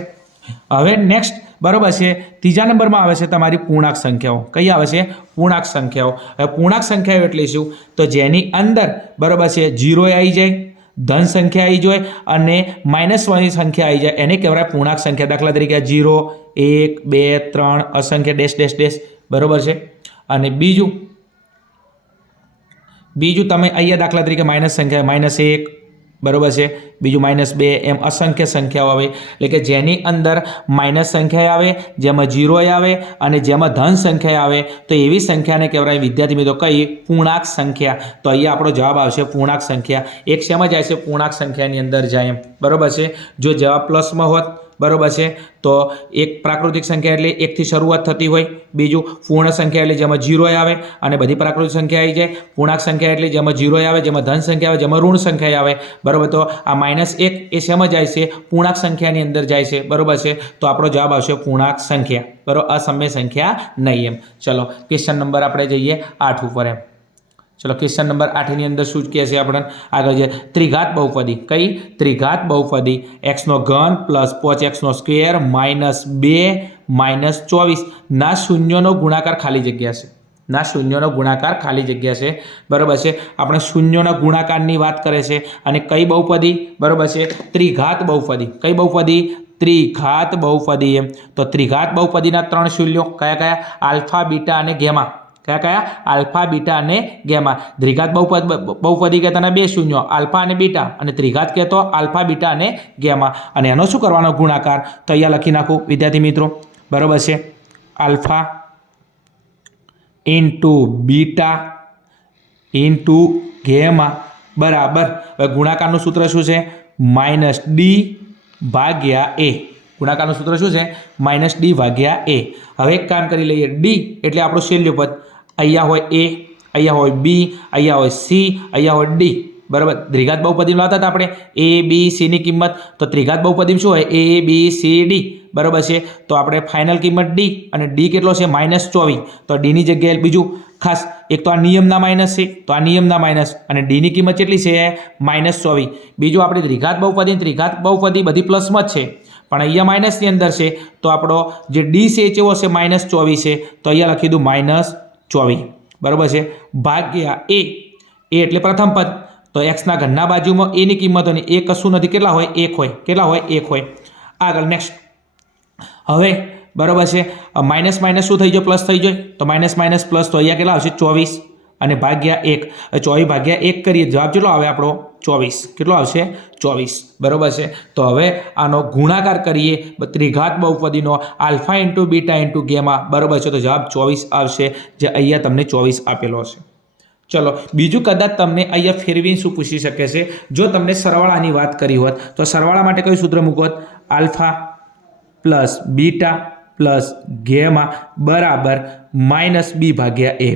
હવે નેક્સ્ટ, બરાબર છે, ત્રીજા નંબરમાં આવે છે તમારી પૂર્ણાંક સંખ્યાઓ। કઈ આવે છે? પૂર્ણાંક સંખ્યાઓ। હવે પૂર્ણાંક સંખ્યાઓ એટલે શું? તો જેની અંદર, બરાબર છે, 0 આવી જાય, ધન સંખ્યા આવી જાય અને -1 સંખ્યા આવી જાય, એને કહેવાય પૂર્ણાંક સંખ્યા। દાખલા તરીકે 0 1 2 3 અસંખ્ય ડેશ ડેશ ડેશ, બરાબર છે। અને બીજું તમે અહીંયા દાખલા તરીકે માઇનસ સંખ્યા -1, બરાબર છે, બીજું -2, એમ અસંખ્ય સંખ્યાઓ આવે, એટલે કે જેની અંદર માઇનસ સંખ્યા આવે, જેમાં 0 આવે અને જેમાં ધન સંખ્યા આવે, તો એવી સંખ્યાને કહેવાય વિદ્યાર્થી મિત્રો કઈ? પૂર્ણાંક સંખ્યા। તો અહીંયા આપણો જવાબ આવશે પૂર્ણાંક સંખ્યા। એક શેમાં જાય છે? પૂર્ણાંક સંખ્યાની અંદર જાય, બરાબર છે। જો જવાબ પ્લસમાં હોત, બરાબર છે, તો એક પ્રાકૃતિક સંખ્યા એટલે 1 થી શરૂઆત થતી હોય, બીજું પૂર્ણ સંખ્યા એટલે જેમાં 0 આવે અને બધી પ્રાકૃતિક સંખ્યા આવી જાય, પૂર્ણાંક સંખ્યા એટલે જેમાં 0 આવે, જેમાં ધન સંખ્યા આવે, જેમાં ઋણ સંખ્યા આવે, બરાબર। તો આ -1 એ શેમાં જાય છે? પૂર્ણાંક સંખ્યાની અંદર જાય છે, બરાબર છે। તો આપણો જવાબ આવશે પૂર્ણાંક સંખ્યા, બરાબર, અસમય સંખ્યા નહીં એમ। ચલો ક્વેશ્ચન નંબર આપણે જઈએ 8 ઉપર એમ। ચલો ક્વેશ્ચન નંબર 8 ની અંદર શું કહે છે આપણને? આગળ જઈએ, ત્રિઘાત બહુપદી, કઈ? ત્રિઘાત બહુપદી, x3 + 5x² -2 -24 ના શૂન્યનો ગુણાકાર ખાલી જગ્યા છે, ના શૂન્યનો ગુણાકાર ખાલી જગ્યા છે, બરાબર છે। આપણે શૂન્યના ગુણાકારની વાત કરે છે અને કઈ બહુપદી? બરાબર છે, ત્રિઘાત બહુપદી। કઈ બહુપદી? ત્રિઘાત બહુપદી એમ। તો ત્રિઘાત બહુપદીના 3 શૂન્યો કયા કયા? આલ્ફા, બીટા અને ગેમા। કયા? આલ્ફા, બીટા અને ગેમા। દ્વિઘાત બહુપદી કહેતા 2 શૂન્યો, આલ્ફા અને બીટા, અને ત્રિઘાત કહેતો આલ્ફા, બીટા અને ગેમા। અને એનો શું કરવાનો ગુણાકાર? તો અહીંયા લખી નાખું વિદ્યાર્થી મિત્રો, બરાબર છે, આલ્ફા * બીટા * ગેમા બરાબર। હવે ગુણાકારનું સૂત્ર શું છે? -d/a। ગુણાકારનું સૂત્ર શું છે? -d/a। હવે એક કામ કરી લઈએ, d એટલે આપણું છેલ્લું પદ, અહીંયા હોય a, અહીંયા હોય b, અહીંયા હોય c, અહીંયા હોય d, બરાબર, દ્વિઘાત બહુપદીમાં લાવતા હતા આપણે એ બી સીની કિંમત, તો ત્રિઘાત બહુપદીમાં શું હોય એ બી સી ડી, બરાબર છે. તો આપણે ફાઇનલ કિંમત ડી, અને ડી કેટલો છે -24, તો ડીની જગ્યાએ બીજું ખાસ એક તો આ નિયમના માઇનસ છે, તો આ નિયમના માઇનસ, અને ડીની કિંમત કેટલી છે -24. બીજું આપણે ત્રિઘાત બહુપદી બધી પ્લસમાં જ છે, પણ અહીંયા માઇનસની અંદર છે, તો આપણો જે ડી છે એ કેવો છે -24 છે, તો અહીંયા લખી દઉં -24, બરાબર છે, ભાગ્યા એ એટલે પ્રથમ પદ, તો એક્સના ઘનના બાજુમાં એની કિંમત હોય, એ કશું નથી, કેટલા હોય 1 હોય, કેટલા હોય 1 હોય. આગળ નેક્સ્ટ, હવે બરાબર છે, માઇનસ માઇનસ શું થઈ જાય પ્લસ થઈ જાય, તો માઇનસ માઇનસ પ્લસ, તો અહીંયા કેટલા આવશે 24 અને ભાગ્યા 1, 24 ભાગ્યા 1 કરીએ, જવાબ કેટલો આવે આપણો 24, કેટલો આવશે 24, બરાબર છે. તો હવે આનો ગુણાકાર કરીએ ત્રિઘાત બહુપદીનો alpha into beta into gamma, બરાબર છે, તો જવાબ 24 આવશે, જે અહીંયા તમને 24 આપેલો છે. ચલો બીજું કદાચ તમને અહીંયા ફેરવીને શું પૂછી શકે છે, જો તમને સરવાળાની વાત કરી હોત તો સરવાળા માટે કયું સૂત્ર મૂકવત, alpha plus beta plus gamma બરાબર -b ભાગ્યા a.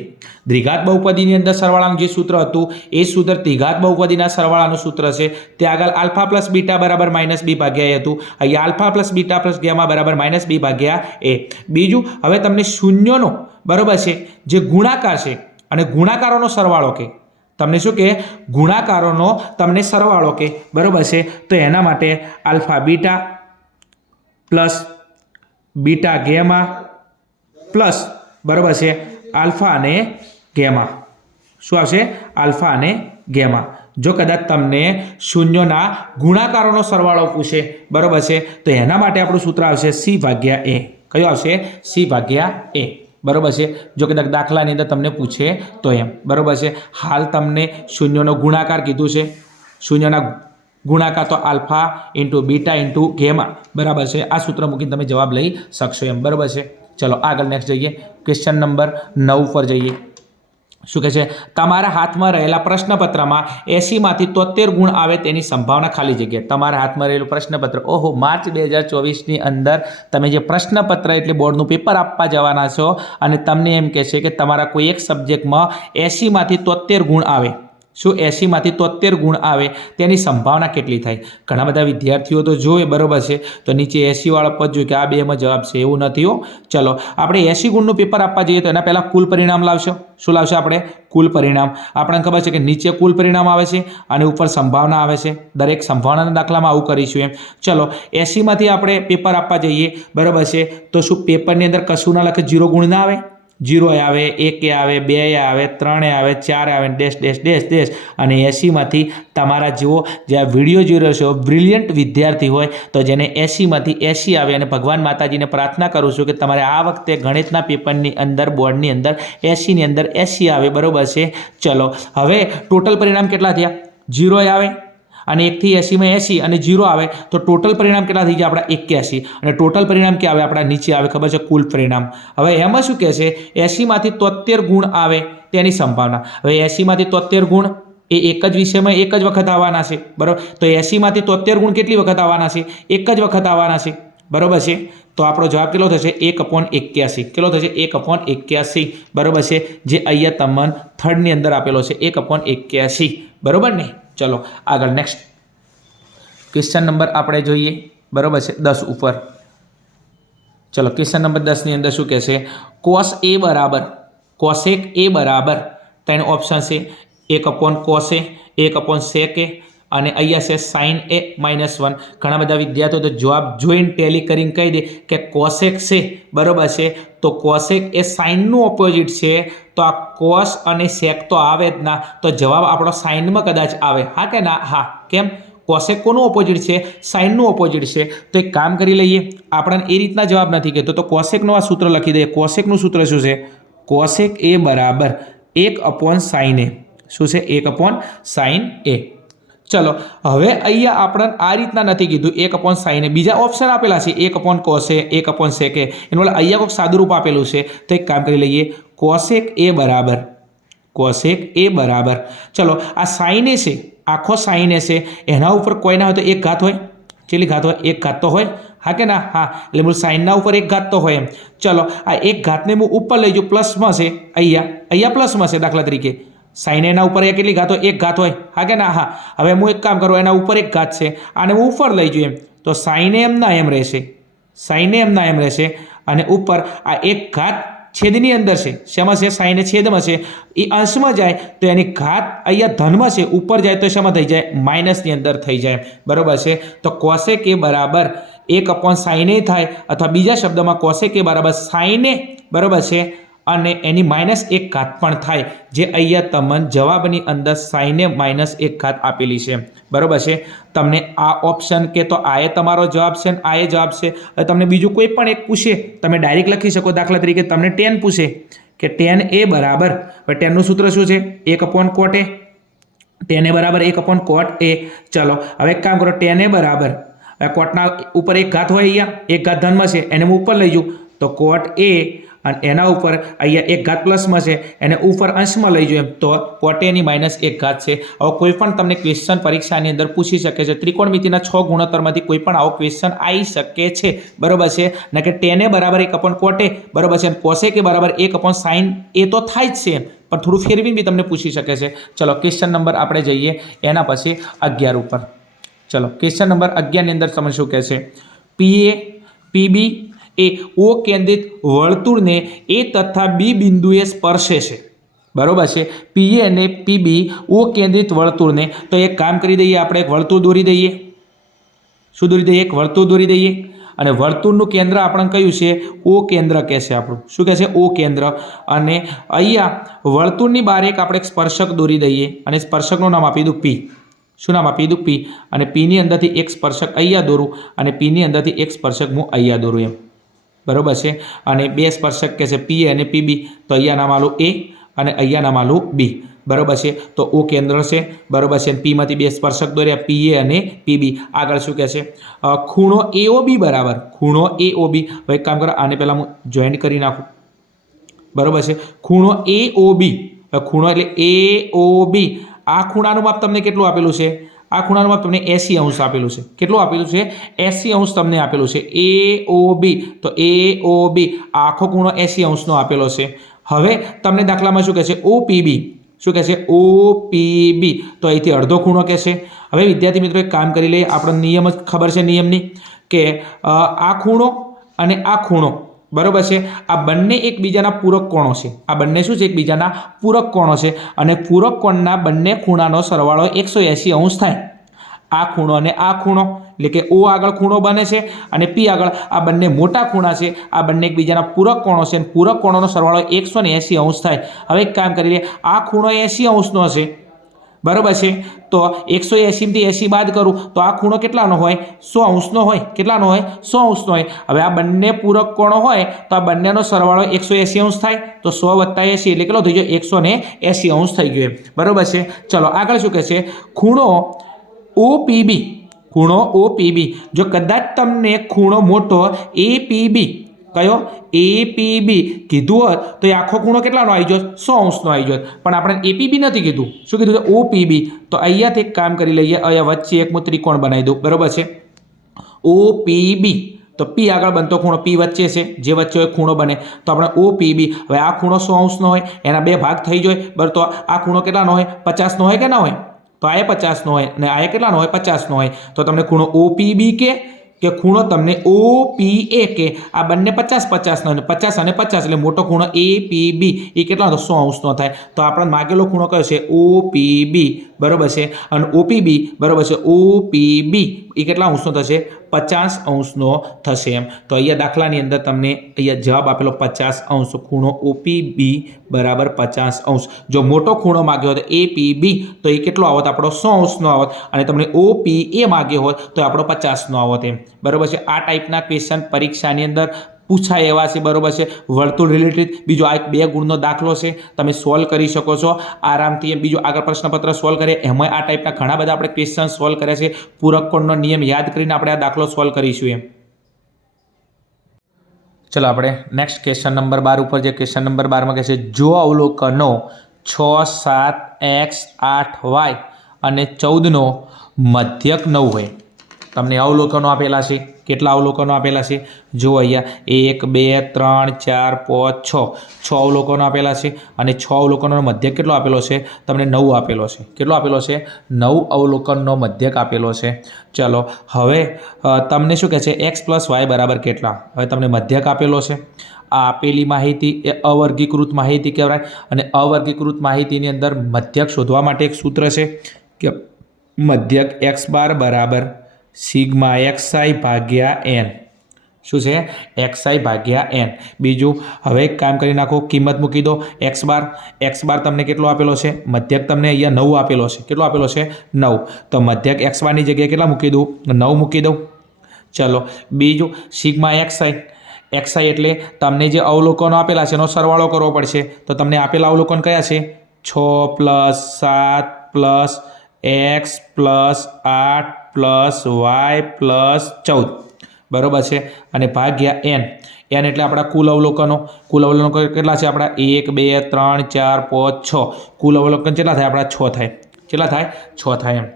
દ્વિઘાત બહુપદીની અંદર સરવાળાનું જે સૂત્ર હતું એ સૂત્ર ત્રિઘાત બહુપદીના સરવાળાનું સૂત્ર છે, તે આગળ આલ્ફા પ્લસ બીટા બરાબર -b ભાગ્યા a હતું, અહીંયા alpha plus beta plus gamma બરાબર -b ભાગ્યા a. બીજું, હવે તમને શૂન્યનો બરાબર છે જે ગુણાકાર છે, અને ગુણાકારોનો સરવાળો કે તમને શું કે ગુણાકારોનો તમને સરવાળો કે, બરાબર છે, તો એના માટે alpha beta plus beta gamma plus બરાબર છે આલ્ફા અને ગેમા, શું આવશે આલ્ફા અને ગેમા. જો કદાચ તમને શૂન્યોના ગુણાકારોનો સરવાળો પૂછે, બરાબર છે, તો એના માટે આપણું સૂત્ર આવશે c ભાગ્યા a. કયું આવશે c ભાગ્યા a, બરાબર છે. જો કદાચ દાખલાની અંદર તમને પૂછે તો એમ, બરાબર છે. હાલ તમને શૂન્યનો ગુણાકાર કીધું છે, શૂન્યના ગુણાકાર તો alpha into beta into gamma, બરાબર છે, આ સૂત્ર મૂકીને તમે જવાબ લઈ શકશો એમ, બરાબર છે. ચલો આગળ નેક્સ્ટ જઈએ, ક્વેશ્ચન નંબર 9 પર જઈએ. શું કહે છે, તમારા હાથમાં રહેલા પ્રશ્નપત્રમાં 80માંથી 73 ગુણ આવે તેની સંભાવના, ખાલી જગ્યા. તમારા હાથમાં રહેલું પ્રશ્નપત્ર, ઓહો, માર્ચ 2024ની અંદર તમે જે પ્રશ્નપત્ર એટલે બોર્ડનું પેપર આપવા જવાના છો, અને તમને એમ કહે છે કે તમારા કોઈ એક સબ્જેક્ટમાં 80માંથી 73 ગુણ આવે, શું 80માંથી 73 ગુણ આવે તેની સંભાવના કેટલી થાય. ઘણા બધા વિદ્યાર્થીઓ તો જોવે, બરાબર છે, તો નીચે 80 વાળા પદ જોઈએ કે આ બેમાં જવાબ છે, એવું નથી હો. ચલો આપણે 80 ગુણનું પેપર આપવા જઈએ તો એના પહેલાં કુલ પરિણામ લાવશો. શું લાવશે આપણે? કુલ પરિણામ. આપણને ખબર છે કે નીચે કુલ પરિણામ આવે છે અને ઉપર સંભાવના આવે છે, દરેક સંભાવનાના દાખલામાં આવું કરીશું એમ. ચલો 80માંથી આપણે પેપર આપવા જઈએ, બરાબર છે, તો શું પેપરની અંદર કશું ના લખે, 0 ગુણ ના આવે? 0 આવે, 1 આવે, 2 આવે, 3 આવે, 4 આવે, ડેશ ડેશ ડેશ ડેશ, અને 80માંથી તમારા જેવો જે આ વિડીયો જોઈ રહ્યો છો બ્રિલિયન્ટ વિદ્યાર્થી હોય તો જેને 80માંથી 80 આવે, અને ભગવાન માતાજીને પ્રાર્થના કરું છું કે તમારે આ વખતે ગણિતના પેપરની અંદર બોર્ડની અંદર 80ની અંદર 80 આવે, બરાબર છે. ચલો હવે ટોટલ પરિણામ કેટલા થયા? 0 આવે, અને 1 થી 80માં 80 અને 0 આવે, તો ટોટલ પરિણામ કેટલા થઈ ગયા આપણા? 81. અને ટોટલ પરિણામ ક્યાં આવે આપણા? નીચે આવે, ખબર છે, કુલ પરિણામ. હવે એમાં શું કહે છે, 80માંથી 73 ગુણ આવે તેની સંભાવના. હવે 80માંથી 73 ગુણ એ એક જ વિષયમાં એક જ વખત આવવાના છે, બરાબર, તો 80માંથી 73 ગુણ કેટલી વખત આવવાના છે? એક જ વખત આવવાના છે, બરાબર છે. તો આપણો જવાબ કેટલો થશે? 1/81. કેટલો થશે? 1/81, બરાબર છે, જે અહીંયા તમને થર્ડની અંદર આપેલો છે 1/81, બરાબર ને. ચલો આગળ નેક્સ્ટ ક્વેશ્ચન નંબર આપણે જોઈએ, બરાબર છે, 10 ઉપર. ચલો ક્વેશ્ચન નંબર 10ની અંદર શું કહે છે, cos a બરાબર cosec a બરાબર 3 ઓપ્શન છે, 1/cos a, 1/sec a, અને અહીંયા છે sin a -1. ઘણા બધા વિદ્યાર્થીઓ તો જવાબ જોઈને ટેલી કરીને કહી દે કે cosec છે, બરાબર છે, તો cosec એ સાઇનનું ઓપોઝિટ છે, તો આ cos અને sec તો આવે જ ના, તો જવાબ આપણો સાઇનમાં કદાચ આવે. હા કે ના? હા. કેમ? cosec કોનું ઓપોઝિટ છે? સાઇનનું ઓપોઝિટ છે. તો એક કામ કરી લઈએ, આપણને એ રીતના જવાબ નથી કહેતો, તો cosecનું આ સૂત્ર લખી દઈએ. cosecનું સૂત્ર શું છે? cosec a બરાબર 1/sin a. શું છે? 1/sin a. ચલો હવે અહીંયા આપણને આ રીતના નથી કીધું 1/sin a, બીજા ઓપ્શન આપેલા છે 1/cos a, 1/sec a, એનું અહીંયા કોઈક સાદુરૂપ આપેલું છે. તો એક કામ કરી લઈએ, cosec a બરાબર ચલો આ sin a છે, આખો sin a છે, એના ઉપર કોઈ ના હોય તો એક ઘાત હોય. કેટલી ઘાત હોય? એક ઘાત તો હોય. હા કે ના? હા. એટલે મૂળ સાઇનના ઉપર એક ઘાત તો હોય એમ. ચલો આ એક ઘાતને હું ઉપર લઈ જાઉં, પ્લસમાં છે, અહીંયા પ્લસમાં છે દાખલા તરીકે, સાઈને એના ઉપર કેટલી ઘાત હોય? એક ઘાત હોય, હા કે ના? હા. હવે હું એક કામ કરું, એના ઉપર એક ઘાત છે, આને હું ઉપર લઈ જઉં એમ, તો સાઈને એમના એમ રહેશે, સાઈને એમના એમ રહેશે, અને ઉપર આ એક ઘાત છેદની અંદર છે, શેમાં છે? સાઈને છેદમાં છે, એ અંશમાં જાય તો એની ઘાત અહીંયા ધનમાં છે, ઉપર જાય તો શેમાં થઈ જાય? માઇનસની અંદર થઈ જાય, બરોબર છે? તો કોસેક એ બરાબર 1/sin A થાય, અથવા બીજા શબ્દમાં કોસેક એ બરાબર sin A, બરોબર છે, અને એની -1 ઘાત પણ થાય, જે અહીંયા તમને જવાબની અંદર sin A -1 ઘાત આપેલી છે, બરોબર છે? તમને આ ઓપ્શન કે તો આ એ તમારો જવાબ છે, આ એ જવાબ છે. હવે તમને બીજું કોઈ પણ એક પૂછે, તમે ડાયરેક્ટ લખી શકો. દાખલા તરીકે તમને tan પૂછે કે tan A બરાબર, હવે tan નું સૂત્ર શું છે? 1/cot A. tan A બરાબર 1/cot A. ચલો હવે એક કામ કરો, tan A બરાબર, કોટના ઉપર એક ઘાત હોય, અહીંયા એક ઘાત ધનમાં છે, એને હું ઉપર લઈ જઉં તો cot A, અને એના ઉપર અહીંયા એક ઘાત પ્લસમાં છે, એને ઉપર અંશમાં લઈ જોઈએ તો cot A ની -1 ઘાત છે. હવે કોઈ પણ તમને ક્વેશ્ચન પરીક્ષાની અંદર પૂછી શકે છે, ત્રિકોણમિતિના 6 ગુણોત્તરમાંથી કોઈ પણ આવો ક્વેશ્ચન આવી શકે છે, બરોબર છે? ને કે tan A બરાબર 1/cot A, બરોબર છે, cosec A બરાબર 1/sin A તો થાય જ છે, પણ થોડું ફેરવીને બી તમને પૂછી શકે છે. ચલો ક્વેશ્ચન નંબર આપણે જઈએ એના પછી 11 ઉપર. ચલો ક્વેશ્ચન નંબર 11 ની અંદર તમે શું કહે છે? PA PB એ ઓ કેન્દ્રિત વર્તુળને એ તથા બી બિંદુએ સ્પર્શે છે, બરોબર છે? PA અને PB ઓ કેન્દ્રિત વર્તુળને, તો એક કામ કરી દઈએ, આપણે એક વર્તુળ દોરી દઈએ. શું દોરી દઈએ? એક વર્તુળ દોરી દઈએ, અને વર્તુળનું કેન્દ્ર આપણને કયું છે? ઓ કેન્દ્ર કહે છે આપણું. શું કહે છે? ઓ કેન્દ્ર. અને અહીંયા વર્તુળની બહાર એક આપણે સ્પર્શક દોરી દઈએ, અને સ્પર્શકનું નામ આપી દઉં P. શું નામ આપી દઉં? P. અને Pની અંદરથી એક સ્પર્શક અહીંયા દોરું, અને Pની અંદરથી એક સ્પર્શક હું અહીંયા દોરું એમ, બરોબર છે? અને બે સ્પર્શક કહે છે PA અને PB, તો અહીંયા નામ આલું A અને અહીંયા નામ આલું B, બરોબર છે? તો ઓ કેન્દ્ર છે, બરોબર છે? P માંથી બે સ્પર્શક દોર્યા, PA અને PB. આગળ શું કહે છે? ખૂણો AOB બરાબર, ખૂણો AOB. હવે એક કામ કરો, આને પહેલાં હું જોઈન્ટ કરી નાખું, બરોબર છે? ખૂણો AOB, ખૂણો એટલે AOB, આ ખૂણાનું માપ તમને કેટલું આપેલું છે? આ ખૂણાનું માપ તમને 80 અંશ આપેલું છે. કેટલું આપેલું છે? 80 અંશ તમને આપેલું છે. AOB, તો AOB આખો ખૂણો 80 અંશનો આપેલો છે. હવે તમને દાખલામાં શું કહે છે? OPB. શું કહે છે? OPB, તો અહીંથી અડધો ખૂણો કહે છે. હવે વિદ્યાર્થી મિત્રો એક કામ કરી લઈએ, આપણને નિયમ જ ખબર છે નિયમની, કે આ ખૂણો અને આ ખૂણો, બરોબર છે, આ બંને એકબીજાના પૂરક કોણો છે. આ બંને શું છે? એકબીજાના પૂરક કોણો છે, અને પૂરક કોણના બંને ખૂણાનો સરવાળો 180 અંશ થાય. આ ખૂણો અને આ ખૂણો, એટલે કે O આગળ ખૂણો બને છે, અને P આગળ, આ બંને મોટા ખૂણા છે, આ બંને એકબીજાના પૂરક કોણો છે, અને પૂરક કોણોનો સરવાળો 180 અંશ થાય. હવે એક કામ કરી લઈએ, આ ખૂણો 80 અંશનો છે, બરોબર છે? તો 180 માંથી 80 બાદ કરું તો આ ખૂણો કેટલાનો હોય? 100 અંશનો હોય. કેટલાનો હોય? 100 અંશનો હોય. હવે આ બંને પૂરક કોણો હોય તો આ બંનેનો સરવાળો 180 અંશ થાય, તો 100 + 80 એટલે કેટલો થઈ ગયો? 180 અંશ થઈ ગયો, બરોબર છે? ચલો આગળ શું કહે છે? ખૂણો OPB, ખૂણો OPB, જો કદાચ તમને ખૂણો મોટો APB, કયો? APB કીધું હોત તો એ આખો ખૂણો કેટલાનો આવી જોત? 100 અંશનો આવી જોત, પણ આપણે APB નથી કીધું. શું કીધું છે? OPB. તો અહીંયાથી એક કામ કરી લઈએ, અહીંયા વચ્ચે એક હું ત્રિકોણ બનાવી દઉં, બરોબર છે? OPB, તો P આગળ બનતો ખૂણો, P વચ્ચે છે, જે વચ્ચે હોય ખૂણો બને, તો આપણે OPB. હવે આ ખૂણો 100 અંશનો હોય, એના બે ભાગ થઈ જાય, બરાબર? તો આ ખૂણો કેટલાનો હોય? 50નો હોય કે ના હોય? તો આ 50નો હોય, અને આ કેટલાનો હોય? 50નો હોય. તો તમને ખૂણો OPB કે ખૂણો તમને OPA કે, આ બંને 50-50 નો, 50 અને 50, એટલે મોટો ખૂણો APB એ કેટલાનો? 100 અંશનો થાય. તો આપણે માગેલો ખૂણો કયો છે? OPB, બરોબર છે? અને OPB, બરોબર છે? OPB એ કેટલા અંશનો થશે? 50 અંશનો થશે એમ. તો અહીંયા દાખલાની અંદર તમને અહીંયા જવાબ આપેલો 50 અંશ, ખૂણો OPB બરાબર 50 અંશ. જો મોટો ખૂણો માગ્યો હોય તો APB, તો એ કેટલો આવત? આપણો 100 અંશનો આવત, અને તમને OPA માગ્યો હોય તો આપણો 50નો આવત એમ, બરોબર છે? આ ટાઈપના ક્વેશ્ચન પરીક્ષાની અંદર પૂછાય એવા છે, બરોબર છે? વર્તુળ રિલેટેડ બીજો આ એક 2 ગુણનો દાખલો છે, તમે સોલ્વ કરી શકો છો આરામથી. બીજો આગળ પ્રશ્નપત્ર સોલ્વ કરીએ, એમાં આ ટાઈપના ઘણા બધા આપણે ક્વેશ્ચન સોલ્વ કર્યા છે. પૂરક કોણનો નિયમ યાદ કરીને આપણે આ દાખલો સોલ્વ કરીશું એમ. ચલો આપણે નેક્સ્ટ ક્વેશ્ચન નંબર 12 ઉપર જે ક્વેશ્ચન નંબર 12 માં કહે છે, જો અવલોકનો 6, 7, x, 8, y અને 14 નો મધ્યક 9 હોય, તમને અવલોકનો આપેલા છે. કેટલા અવલોકનો આપેલા છે? જો અહીંયા 1 2 3 4 5 6 અવલોકનો આપેલા છે અને 6 અવલોકનોનો મધ્યક કેટલો આપેલો છે? તમને 9 આપેલો છે. કેટલો આપેલો છે? 9 અવલોકનનો મધ્યક આપેલો છે. ચલો હવે તમને શું કહે છે? x + y બરાબર કેટલા? હવે તમને મધ્યક આપેલો છે. આ આપેલી માહિતી એ અવર્ગીકૃત માહિતી કહેવાય અને અવર્ગીકૃત માહિતીની અંદર મધ્યક શોધવા માટે એક સૂત્ર છે કે મધ્યક x બાર બરાબર સિગ્મા xi ભાગ્યા n. શું છે? xi ભાગ્યા n. બીજું હવે એક કામ કરી નાખો, કિંમત મૂકી દો. x બાર તમને કેટલો આપેલો છે? મધ્યક તમને અહીંયા 9 આપેલો છે. કેટલો આપેલો છે? 9. તો મધ્યક x બારની જગ્યાએ કેટલા મૂકી દઉં? 9 મૂકી દઉં. ચલો બીજું સિગ્મા xi એટલે તમને જે અવલોકનો આપેલા છે એનો સરવાળો કરવો પડશે. તો તમને આપેલા અવલોકન કયા છે? 6 + 7 + x + 8 + y + 14 બરાબર છે અને ભાગ્યા n. n એટલે આપણા કુલ અવલોકનો. કુલ અવલોકનો કેટલા છે આપણા? 1 2 3 4 5 6. કુલ અવલોકન કેટલા થાય આપણા? 6 થાય. કેટલા થાય? 6 થાય એમ.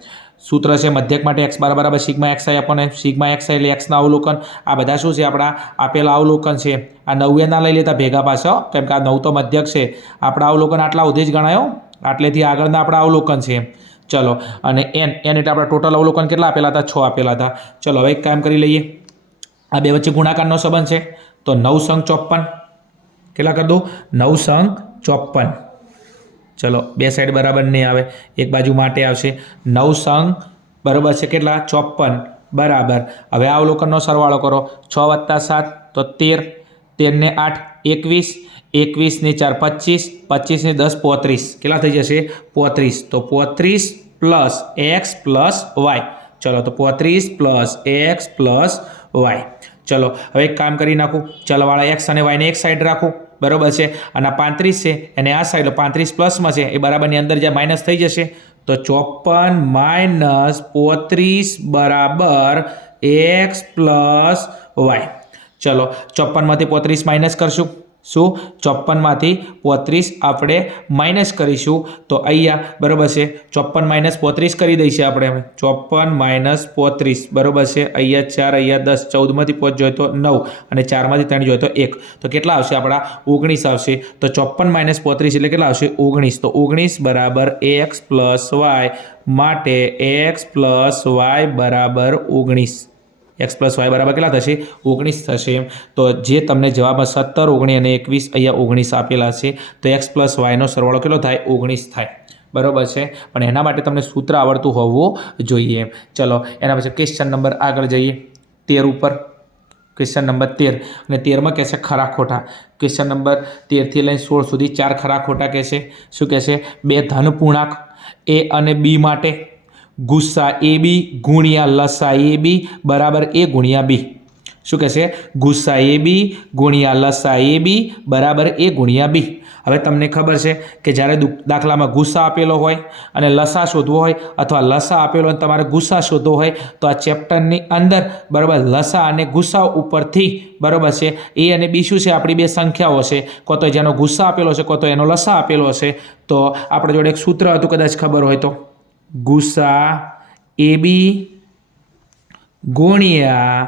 સૂત્ર છે મધ્યક માટે x બાર બરાબર સિગ્મા xi આપણને સિગ્મા xi એટલે xના અવલોકન. આ બધા શું છે? આપણા આપેલા અવલોકન છે. આ 9 ના લઈ લેતા ભેગા પાછો, કેમ કે આ 9 તો મધ્યક છે. આપણા અવલોકન આટલા સુધી જ ગણાયો, આટલેથી આગળના આપણા અવલોકન છે. ચલો અને n એટલે આપણા ટોટલ અવલોકન કેટલા આપેલા હતા? 6 આપેલા હતા. ચલો હવે એક કામ કરી લઈએ. આ બે વચ્ચે ગુણાકારનો સંબંધ છે તો 9 × 54 કેટલા કરી દો? 9 × 54. ચલો બે સાઈડ બરાબર નહીં આવે, એક બાજુ માટે આવશે. 9 બરાબર છે કેટલા? 54 બરાબર. હવે આ અવલોકનનો સરવાળો કરો. 6 + 7 તો 13, 13 ને 8 21, 21 ને 4 25, 25 ને 10 35. કેટલા થઈ જશે? 35. તો 35 + x + y. ચલો તો 35 + x + y. ચલો હવે એક કામ કરી નાખું. ચલવાળા x અને y ને એક સાઈડ રાખું બરાબર છે અને 35 છે અને આ સાઈડ 35 પ્લસમાં છે એ બરાબરની અંદર જ્યાં માઇનસ થઈ જશે તો 54 - 35 બરાબર x + y. ચલો 54માંથી 35 માઇનસ કરશું. શું? 54માંથી 35 આપણે માઇનસ કરીશું તો અહીંયા બરાબર છે 54 - 35 કરી દઈશું આપણે. 54 - 35 બરાબર છે. અહીંયા 4, અહીંયા 10, 14માંથી 5 જોઈએ તો 9 અને 4માંથી 3 જોઈએ તો 1. તો કેટલા આવશે આપણા? 19 આવશે. તો 54 - 35 એટલે કેટલા આવશે? 19. તો 19 બરાબર x + y માટે x + y બરાબર 19. x + y બરાબર કેટલા થશે? 19 થશે. તો જે તમને જવાબમાં 17, 19 અને 21 અહીંયા 19 આપેલા છે તો x + yનો સરવાળો કેટલો થાય? 19 થાય. બરાબર છે. પણ એના માટે તમને સૂત્ર આવડતું હોવું જોઈએ. ચલો એના પછી ક્વેશ્ચન નંબર આગળ જઈએ 13 ઉપર. ક્વેશ્ચન નંબર 13 અને 13માં કહેશે ખરા ખોટા. ક્વેશ્ચન નંબર 13થી લઈને 16 સુધી 4 ખરા ખોટા કહેશે. શું કહેશે? 2 ધન પૂર્ણાંક a અને b માટે ગુસ્સા AB ગુણ્યા લસા AB બરાબર a ગુણ્યા b. શું કહેશે? ગુસ્સા AB ગુણ્યા લસા AB બરાબર a ગુણ્યા b. હવે તમને ખબર છે કે જ્યારે દાખલામાં ગુસ્સા આપેલો હોય અને લસા શોધવો હોય અથવા લસા આપેલો અને તમારે ગુસ્સા શોધવો હોય તો આ ચેપ્ટરની અંદર બરાબર લસા અને ગુસ્સા ઉપરથી બરાબર છે a અને b શું છે? આપણી બે સંખ્યાઓ છે. કો તો જેનો ગુસ્સા આપેલો છે, કો તો એનો લસા આપેલો છે. તો આપણા જોડે એક સૂત્ર હતું, કદાચ ખબર હોય તો, ગુસ્સા AB ગુણ્યા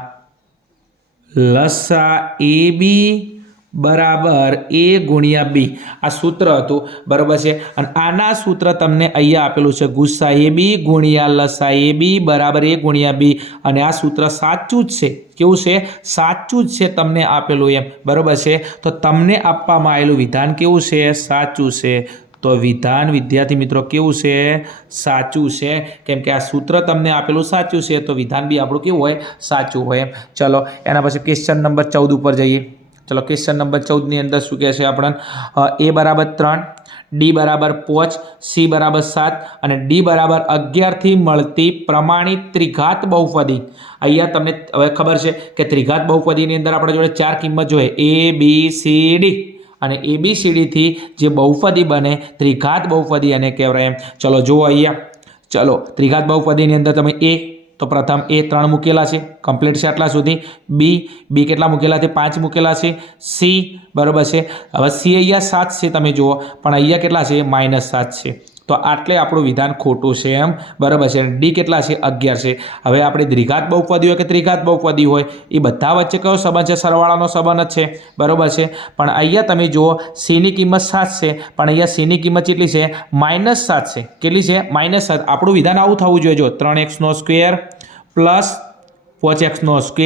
લસા AB બરાબર a ગુણ્યા b. આ સૂત્ર હતું બરાબર છે. અને આના સૂત્ર તમને અહીંયા આપેલું છે ગુસ્સા AB ગુણ્યા લસા AB બરાબર a ગુણ્યા b. અને આ સૂત્ર સાચું જ છે. કેવું છે? સાચું જ છે. તમને આપેલું એમ બરાબર છે. તો તમને આપવામાં આવેલું વિધાન કેવું છે? સાચું છે. તો વિધાન વિદ્યાર્થી મિત્રો કેવું છે? સાચું છે. કેમ કે આ સૂત્ર તમને આપેલું સાચું છે તો વિધાન બી આપણું કેવું હોય? સાચું હોય. ચલો એના પછી ક્વેશ્ચન નંબર 14 ઉપર જઈએ. ચલો ક્વેશ્ચન નંબર 14ની અંદર શું કહે છે આપણને? a બરાબર 3, d બરાબર 5, c બરાબર 7 અને d બરાબર 11 થી મળતી પ્રમાણિત ત્રિઘાત બહુપદી. અહીંયા તમને હવે ખબર છે કે ત્રિઘાત બહુપદીની અંદર આપણા જોડે 4 કિંમત જોઈએ a b c d અને ABCD થી જે બહુપદી બને ત્રિઘાત બહુપદી એને કહેવાય. ચલો જુઓ અહીંયા. ચલો ત્રિઘાત બહુપદીની અંદર તમે a તો પ્રથમ a 3 મૂકેલા છે, કમ્પ્લીટ છે આટલા સુધી. b કેટલા મૂકેલા છે? 5 મૂકેલા છે. c બરાબર છે. હવે c અહીંયા 7 છે તમે જુઓ, પણ અહીંયા કેટલા છે? -7 છે. તો આટલે આપણું વિધાન ખોટું છે એમ બરાબર છે. ડી કેટલા છે? 11 છે. હવે આપણે દ્વિઘાત બહુપદી હોય કે ત્રિઘાત બહુપદી હોય એ બધા વચ્ચે કયો સંબંધ છે? સરવાળાનો સંબંધ જ છે બરાબર છે. પણ અહીંયા તમે જુઓ સીની કિંમત 7 છે પણ અહીંયા સીની કિંમત કેટલી છે? -7 છે. કેટલી છે? -7. આપણું વિધાન આવું થવું જોઈએ. જો 3x² plus 5x²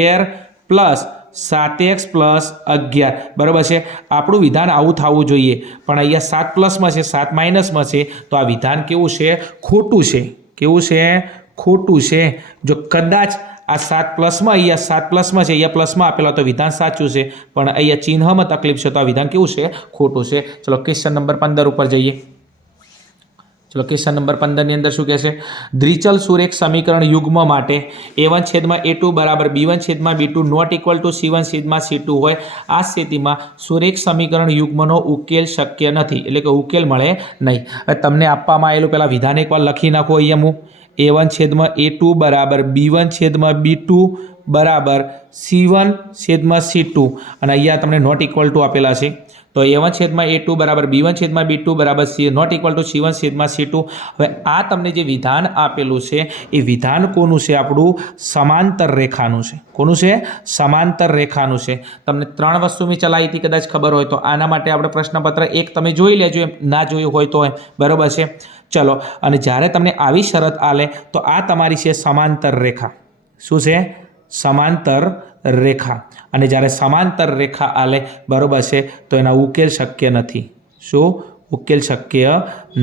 plus 7x plus 11 બરાબર છે. આપણું વિધાન આવું થવું જોઈએ પણ અહીંયા 7 પ્લસમાં છે 7 માઇનસમાં છે તો આ વિધાન કેવું છે? ખોટું છે. કેવું છે? ખોટું છે. જો કદાચ આ 7 પ્લસમાં અહીંયા 7 પ્લસમાં છે અહીંયા પ્લસમાં આપેલા તો વિધાન સાચું છે પણ અહીંયા ચિહ્નમાં તકલીફ છે તો આ વિધાન કેવું છે? ખોટું છે. ચલો ક્વેશ્ચન નંબર 15 ઉપર જઈએ. ચલો ક્વેશ્ચન નંબર 15 ની અંદર શું કહે છે? દ્વિચલ સુરેખ સમીકરણ યુગ્મ માટે a1/a2 બરાબર b1/b2 not equal to c1/c2 હોય આ સ્થિતિમાં સુરેખ સમીકરણ યુગ્મનો ઉકેલ શક્ય નથી એટલે કે ઉકેલ મળે નહીં. હવે તમને આપવામાં આવેલું પહેલાં વિધાન એકવાર લખી નાખો. અહીંયા હું a1/a2 બરાબર b1/b2 બરાબર c1/c2 અને અહીંયા તમને નોટ ઇક્વલ ટુ આપેલા છે તો a1/a2 બરાબર b1/b2 બરાબર નોટ ઇક્વલ ટુ c1/c2. હવે આ તમને જે વિધાન આપેલું છે એ વિધાન કોનું છે? આપણું સમાંતર રેખાનું છે. કોનું છે? સમાંતર રેખાનું છે. તમને 3 વસ્તુ મેં ચલાવી હતી કદાચ ખબર હોય તો આના માટે આપણે પ્રશ્નપત્ર 1 તમે જોઈ લેજો એમ ના જોયું હોય તો બરાબર છે. ચલો અને જ્યારે તમને આવી શરત આલે તો આ તમારી છે સમાંતર રેખા. શું છે? સમાંતર રેખા. અને જ્યારે સમાંતર રેખા આલે બરાબર છે તો એના ઉકેલ શક્ય નથી. શું? ઉકેલ શક્ય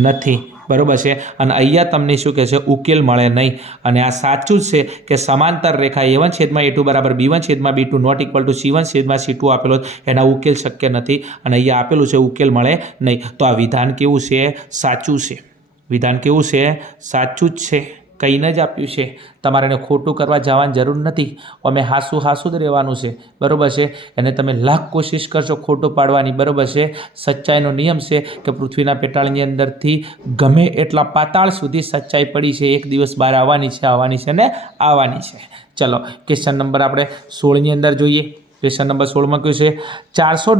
નથી બરાબર છે. અને અહીંયા તમને શું કહે છે? ઉકેલ મળે નહીં. અને આ સાચું જ છે કે સમાંતર રેખા a1/a2 બરાબર b1/b2 not equal to c1/c2 આપેલો એના ઉકેલ શક્ય નથી અને અહીંયા આપેલું છે ઉકેલ મળે નહીં. તો આ વિધાન કેવું છે? સાચું છે. વિધાન કેવું છે? સાચું જ છે. કહીને જ આપ્યું છે. તમારે એને ખોટું કરવા જવાની જરૂર નથી. અમે હાસું જ રહેવાનું છે બરાબર છે. એને તમે લાખ કોશિશ કરશો ખોટું પાડવાની બરાબર છે. સચ્ચાઈનો નિયમ છે કે પૃથ્વીના પેટાળની અંદરથી ગમે એટલા પાતાળ સુધી સચ્ચાઈ પડી છે. એક દિવસ બહાર આવવાની છે ને આવવાની છે. ચલો ક્વેશ્ચન નંબર આપણે 16ની અંદર જોઈએ. ક્વેશ્ચન નંબર 16માં કહ્યું છે 400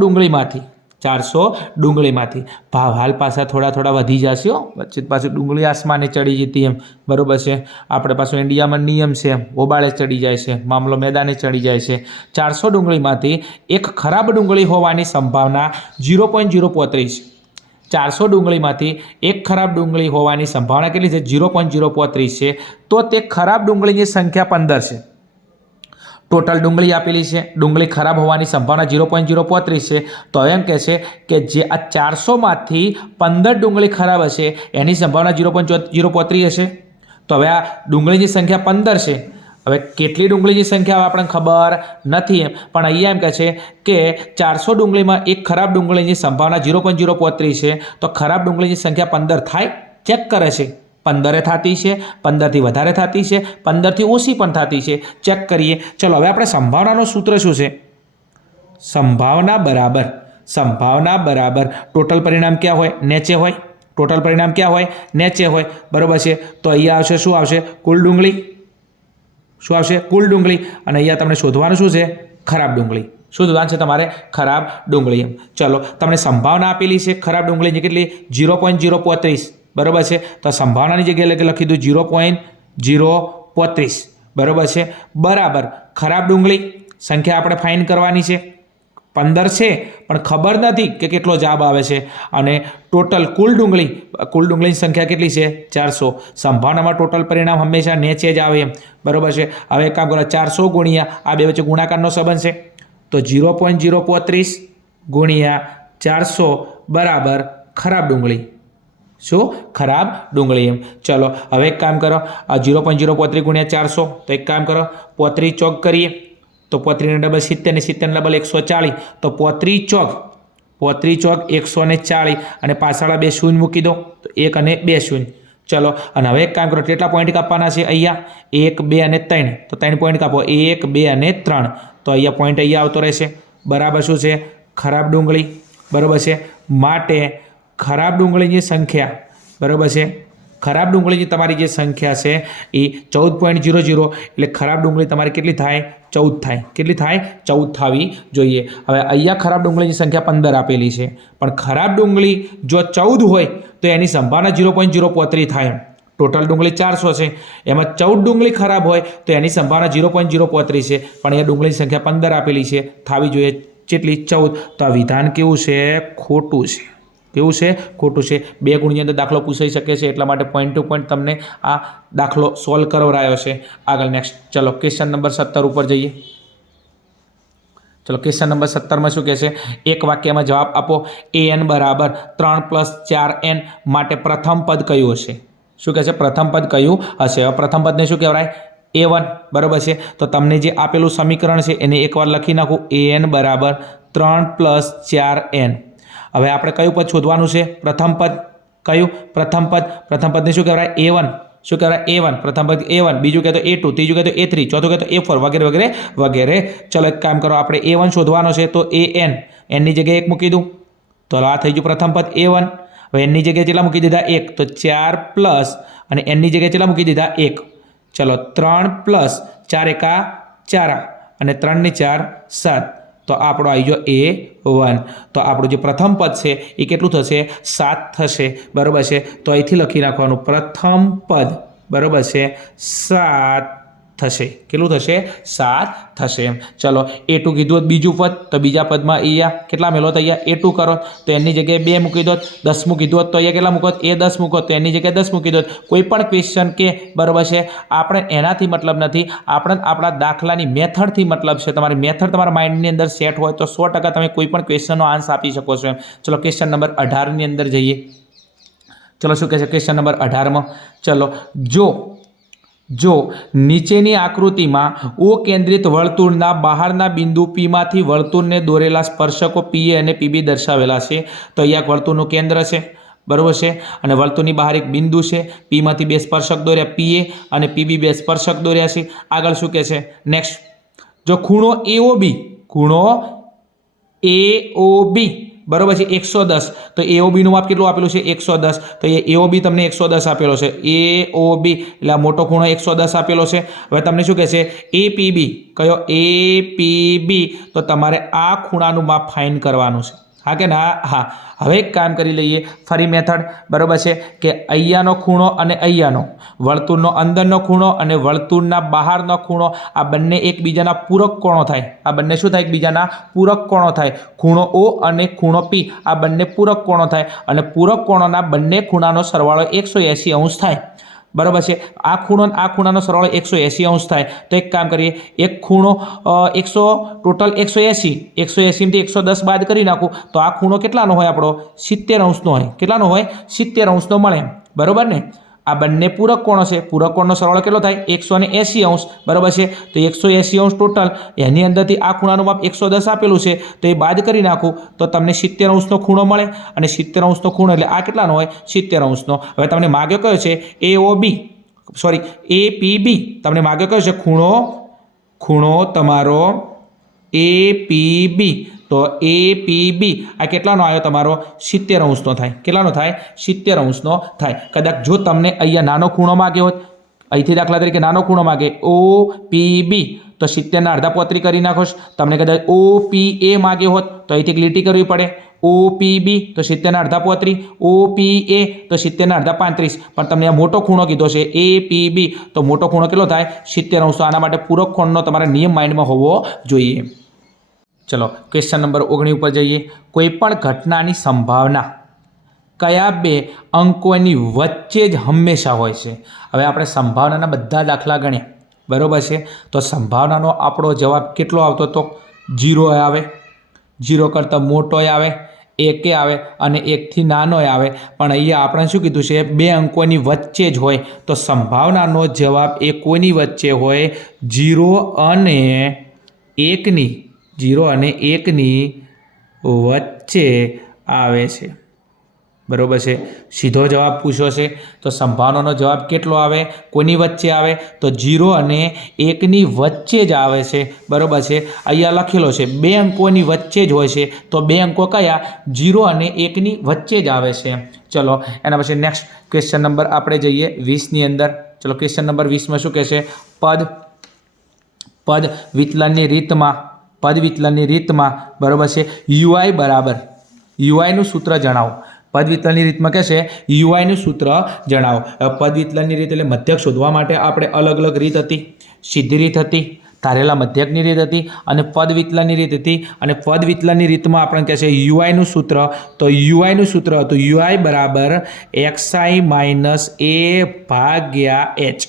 ડુંગળીમાંથી ભાવ હાલ પાછા થોડા વધી જશે વચ્ચે પાછું ડુંગળી આસમાને ચડી જતી એમ બરાબર છે. આપણે પાછું ઇન્ડિયામાં નિયમ છે ઓબાળે ચડી જાય છે મામલો મેદાને ચડી જાય છે. 400 ડુંગળીમાંથી એક ખરાબ ડુંગળી હોવાની સંભાવના 0.035. 400 ડુંગળીમાંથી એક ખરાબ ડુંગળી હોવાની સંભાવના કેટલી છે? 0.035 છે. તો તે ખરાબ ડુંગળીની સંખ્યા 15 છે. ટોટલ ડુંગળી આપેલી છે. ડુંગળી ખરાબ હોવાની સંભાવના 0.035 છે. તો એમ કહે છે કે જે આ 400માંથી 15 ડુંગળી ખરાબ હશે એની સંભાવના 0.035 હશે. તો હવે આ ડુંગળીની સંખ્યા 15 છે. હવે કેટલી ડુંગળીની સંખ્યા આપણને ખબર નથી એમ પણ અહીંયા એમ કહે છે કે 400 ડુંગળીમાં એક ખરાબ ડુંગળીની સંભાવના 0.035 છે. તો ખરાબ ડુંગળીની સંખ્યા 15 થાય? ચેક કરે છે. 15 થતી છે, 15થી વધારે થતી છે, 15થી ઓછી પણ થતી છે. ચેક કરીએ. ચલો હવે આપણે સંભાવનાનું સૂત્ર શું છે? સંભાવના બરાબર ટોટલ પરિણામ ક્યાં હોય? નીચે હોય. ટોટલ પરિણામ ક્યાં હોય? નીચે હોય બરાબર છે. તો અહીંયા આવશે શું આવશે? કુલ ડુંગળી. શું આવશે? કુલ ડુંગળી. અને અહીંયા તમને શોધવાનું શું છે? ખરાબ ડુંગળી. શું શોધવાનું છે તમારે? ખરાબ ડુંગળી. એમ ચલો તમને સંભાવના આપેલી છે ખરાબ ડુંગળીની કેટલી? 0.035 બરાબર છે. તો સંભાવનાની જગ્યાએ લખી દઉં 0.035 બરાબર છે. બરાબર ખરાબ ડુંગળી સંખ્યા આપણે ફાઇન કરવાની છે. 15 છે પણ ખબર નથી કે કેટલો જવાબ આવે છે. અને ટોટલ કુલ ડુંગળીની સંખ્યા કેટલી છે? 400. સંભાવનામાં ટોટલ પરિણામ હંમેશા નીચે જ આવે એમ બરાબર છે. હવે એક કામ કરો 400 ગુણ્યા આ બે વચ્ચે ગુણાકારનો સંબંધ છે તો 0.035 ગુણ્યા 400 બરાબર ખરાબ ડુંગળી. શું? ખરાબ ડુંગળી. એમ ચલો હવે એક કામ કરો આ 0.035 ગુણ્યા 400 તો એક કામ કરો 35 ચોક કરીએ તો 35 ને ડબલ 70 ને 70 ડબલ 140 તો 35 ચોક 140 અને પાછળ 2 શૂન્ય મૂકી દો તો 1 અને 2 શૂન્ય. ચલો અને હવે એક કામ કરો કેટલા પોઈન્ટ કાપવાના છે? અહીંયા 1 2 અને 3 તો 3 પોઈન્ટ કાપો 1 2 અને 3 તો અહીંયા પોઈન્ટ અહીંયા આવતો રહેશે બરાબર. શું છે? ખરાબ ડુંગળી બરાબર છે. માટે ખરાબ ડુંગળીની સંખ્યા બરાબર છે ખરાબ ડુંગળીની તમારી જે સંખ્યા છે એ 14.00 એટલે ખરાબ ડુંગળી તમારી કેટલી થાય? 14 થાય. કેટલી થાય? 14 થવી જોઈએ. હવે અહીંયા ખરાબ ડુંગળીની સંખ્યા 15 આપેલી છે, પણ ખરાબ ડુંગળી જો 14 હોય તો એની સંભાવના 0.035 થાય. ટોટલ ડુંગળી 400 છે, એમાં 14 ડુંગળી ખરાબ હોય તો એની સંભાવના 0.035 છે, પણ અહીંયા ડુંગળીની સંખ્યા 15 આપેલી છે, થવી જોઈએ કેટલી? 14. તો આ વિધાન કેવું છે? ખોટું છે. કેવું છે? ખોટું છે. 2 ગુણની અંદર દાખલો પૂછાઈ શકે છે, એટલા માટે પોઈન્ટ ટુ પોઈન્ટ તમને આ દાખલો સોલ્વ કરાવરાયો છે. આગળ નેક્સ્ટ ચલો ક્વેશ્ચન નંબર 17 ઉપર જઈએ. ચલો ક્વેશ્ચન નંબર 17માં શું કહે છે? એક વાક્યમાં જવાબ આપો. an બરાબર 3 + 4n માટે પ્રથમ પદ કયું હશે? શું કહે છે? પ્રથમ પદ કયું હશે? પ્રથમ પદને શું કહેવાય? a1 બરાબર છે. તો તમને જે આપેલું સમીકરણ છે એને એકવાર લખી નાખું. an બરાબર 3 + 4n. હવે આપણે કયું પદ શોધવાનું છે? પ્રથમ પદ. કયું? પ્રથમ પદ. પ્રથમ પદને શું કહેવાય? a1. શું કહેવાય? a1. પ્રથમ પદ a1, બીજું કહેતો a2, ત્રીજું કહેતો a3, ચોથું કહેતો a4 વગેરે વગેરે વગેરે. ચલો એક કામ કરો, આપણે a1 શોધવાનો છે તો an, એની જગ્યાએ 1 મૂકી દઉં તો આ થઈ ગયું પ્રથમ પદ a1. હવે એની જગ્યાએ કેટલા મૂકી દીધા? 1. તો 4 પ્લસ અને એની જગ્યાએ કેટલા મૂકી દીધા? 1. ચલો 3 + 4 × 4 અને 3 ને 4 7. તો આપણો આવી ગયો a1. તો આપણું જે પ્રથમ પદ છે એ કેટલું થશે? 7 થશે. બરાબર છે. તો અહીંથી લખી નાખવાનું પ્રથમ પદ બરાબર છે 7 થશે. કેટલું થશે? 7 થશે. ચલો a2 કીધું બીજું પદ, તો બીજા પદમાં અહીંયા કેટલા મેળવો? તો અહીંયા a2 કરો તો એની જગ્યાએ 2 મૂકી દો. 10 કીધું તો અહીંયા કેટલા મૂકો? a10 મૂકો તો એની જગ્યાએ 10 મૂકી દો. કોઈ પણ ક્વેશ્ચન કે બરાબર છે, આપણે એનાથી મતલબ નથી, આપણે આપણા દાખલાની મેથડથી મતલબ છે. તમારી મેથડ તમારા માઇન્ડની અંદર સેટ હોય તો 100% તમે કોઈ પણ ક્વેશ્ચનનો આન્સર આપી શકો છો. ચલો ક્વેશ્ચન નંબર 18ની અંદર જઈએ. ચલો શું કહે છે ક્વેશ્ચન નંબર 18માં? ચલો જો નીચેની આકૃતિમાં ઓ કેન્દ્રિત વર્તુળના બહારના બિંદુ પીમાંથી વર્તુળને દોરેલા સ્પર્શકો પીએ અને પીબી દર્શાવેલા છે. તો અહીંયા વર્તુળનું કેન્દ્ર છે બરાબર છે, અને વર્તુળની બહાર એક બિંદુ છે. પીમાંથી 2 સ્પર્શક દોર્યા, પીએ અને પીબી 2 સ્પર્શક દોર્યા છે. આગળ શું કહે છે? નેક્સ્ટ, જો ખૂણો AOB બરાબર છે 110, તો AOB નું માપ કેટલું આપેલું છે? 110. તો એ AOB તમને 110 આપેલો છે. AOB એટલે આ મોટો ખૂણો 110 આપેલો છે. હવે તમને શું કહે છે? APB. કયો? APB. તો તમારે આ ખૂણાનું માપ ફાઇન્ડ કરવાનું છે. હા કે ના? હા. હવે એક કામ કરી લઈએ, ફરી મેથડ બરાબર છે કે અહીંયાનો ખૂણો અને અહીંયાનો, વર્તુળનો અંદરનો ખૂણો અને વર્તુળના બહારનો ખૂણો, આ બંને એકબીજાના પૂરક કોણો થાય. આ બંને શું થાય? એકબીજાના પૂરક કોણો થાય. ખૂણો O અને ખૂણો P આ બંને પૂરક કોણો થાય, અને પૂરક કોણોના બંને ખૂણાનો સરવાળો 180° થાય. બરાબર છે. આ ખૂણો આ ખૂણાનો સરવાળો 180° થાય. તો એક કામ કરીએ, એક ખૂણો ટોટલ 180 માંથી 110 બાદ કરી નાખું તો આ ખૂણો કેટલાનો હોય? આપણો 70° હોય. કેટલાનો હોય? 70° મળે. બરાબર ને? આ બંને પૂરક કોણો છે. પૂરક કોણનો સરવાળો કેટલો થાય? 180°. બરાબર છે. તો 180° ટોટલ, એની અંદરથી આ ખૂણાનું માપ 110 આપેલું છે, તો એ બાદ કરી નાખું તો તમને 70°નો ખૂણો મળે, અને 70°નો ખૂણો એટલે આ કેટલાનો હોય? 70°નો. હવે તમને માગ્યો કયો છે? APB. તમને માગ્યો કયો છે? ખૂણો તમારો APB. તો APB આ કેટલાનો આવ્યો? તમારો 70°નો થાય. કેટલાનો થાય? 70°નો થાય. કદાચ જો તમને અહીંયા નાનો ખૂણો માગ્યો હોત, અહીંથી દાખલા તરીકે નાનો ખૂણો માગે OPB, તો 70 ના અડધા 35 કરી નાખો. તમને કદાચ OPA માગ્યો હોત તો અહીંથી એક લીટી કરવી પડે. OPB તો 70 ના અડધા 35, OPA તો 70 ના અડધા 35, પણ તમને આ મોટો ખૂણો કીધો છે APB, તો મોટો ખૂણો કેટલો થાય? 70°. તો આના માટે પૂરક કોણનો તમારા નિયમ માઇન્ડમાં હોવો જોઈએ. ચલો ક્વેશ્ચન નંબર 19 ઉપર જઈએ. કોઈ પણ ઘટનાની સંભાવના કયા 2 અંકોની વચ્ચે જ હંમેશા હોય છે? હવે આપણે સંભાવનાના બધા દાખલા ગણ્યા બરાબર છે. તો સંભાવનાનો આપણો જવાબ કેટલો આવતો હતો? 0 આવે, 0 કરતાં મોટો આવે, 1 આવે અને 1થી નાનો આવે. પણ અહીંયા આપણે શું કીધું છે? 2 અંકોની વચ્ચે જ હોય. તો સંભાવનાનો જવાબ એ કોઈની વચ્ચે હોય? 0 અને 1ની. 0 અને 1ની વચ્ચે આવે છે. બરાબર છે। સીધો જવાબ પૂછ્યો છે તો સંભાવનાનો જવાબ કેટલો આવે, કોની વચ્ચે આવે તો 0 અને 1ની વચ્ચે જ આવે છે, બરાબર છે। અહીંયા લખેલો છે 2 અંકોની વચ્ચે જ હોય છે, તો 2 અંકો કયા 0 અને 1ની વચ્ચે જ આવે છે। ચલો એના પછી નેક્સ્ટ ક્વેશ્ચન નંબર આપણે જઈએ 20ની અંદર। ચલો ક્વેશ્ચન નંબર 20માં શું કહે છે, પદ વિચલનની રીતમાં બરાબર છે યુઆઈ બરાબર યુઆઈનું સૂત્ર જણાવો। પદ વિચલનની રીતમાં કહે છે યુઆઈનું સૂત્ર જણાવો। પદ વિચલનની રીત એટલે મધ્યક શોધવા માટે આપણે અલગ અલગ રીત હતી, સીધી રીત હતી, ધારેલા મધ્યકની રીત હતી અને પદ વિચલનની રીત હતી। અને પદ વિચલનની રીતમાં આપણે કહે છે યુઆઈનું સૂત્ર, તો યુઆઈનું સૂત્ર હતું યુઆઈ બરાબર xi માઇનસ a ભાગ્યા h।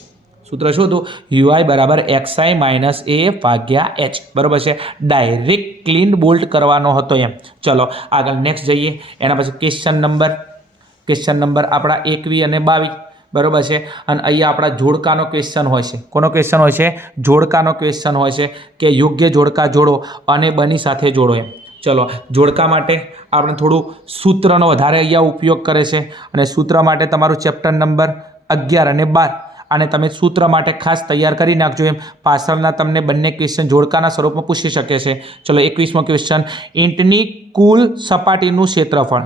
સૂત્ર શું હતું, યુઆઈ બરાબર xi માઇનસ a ભાગ્યા h, બરાબર છે। ડાયરેક્ટ ક્લીન બોલ્ટ કરવાનો હતો એમ। ચલો આગળ નેક્સ્ટ જઈએ। એના પછી ક્વેશ્ચન નંબર આપણા 21 અને 22, બરાબર છે। અને અહીંયા આપણા જોડકાનો ક્વેશ્ચન હોય છે। કોનો ક્વેશ્ચન હોય છે, જોડકાનો ક્વેશ્ચન હોય છે કે યોગ્ય જોડકા જોડો અને બની સાથે જોડો એમ। ચલો જોડકા માટે આપણે થોડું સૂત્રનો વધારે અહીંયા ઉપયોગ કરે છે અને સૂત્ર માટે તમારું ચેપ્ટર નંબર 11 અને 12 આને તમે સૂત્ર માટે ખાસ તૈયાર કરી નાખજો એમ। પાછળના તમને બંને ક્વેશ્ચન જોડકાના સ્વરૂપમાં પૂછી શકે છે। ચલો 21મો ક્વેશ્ચન, ઈંટની કુલ સપાટીનું ક્ષેત્રફળ।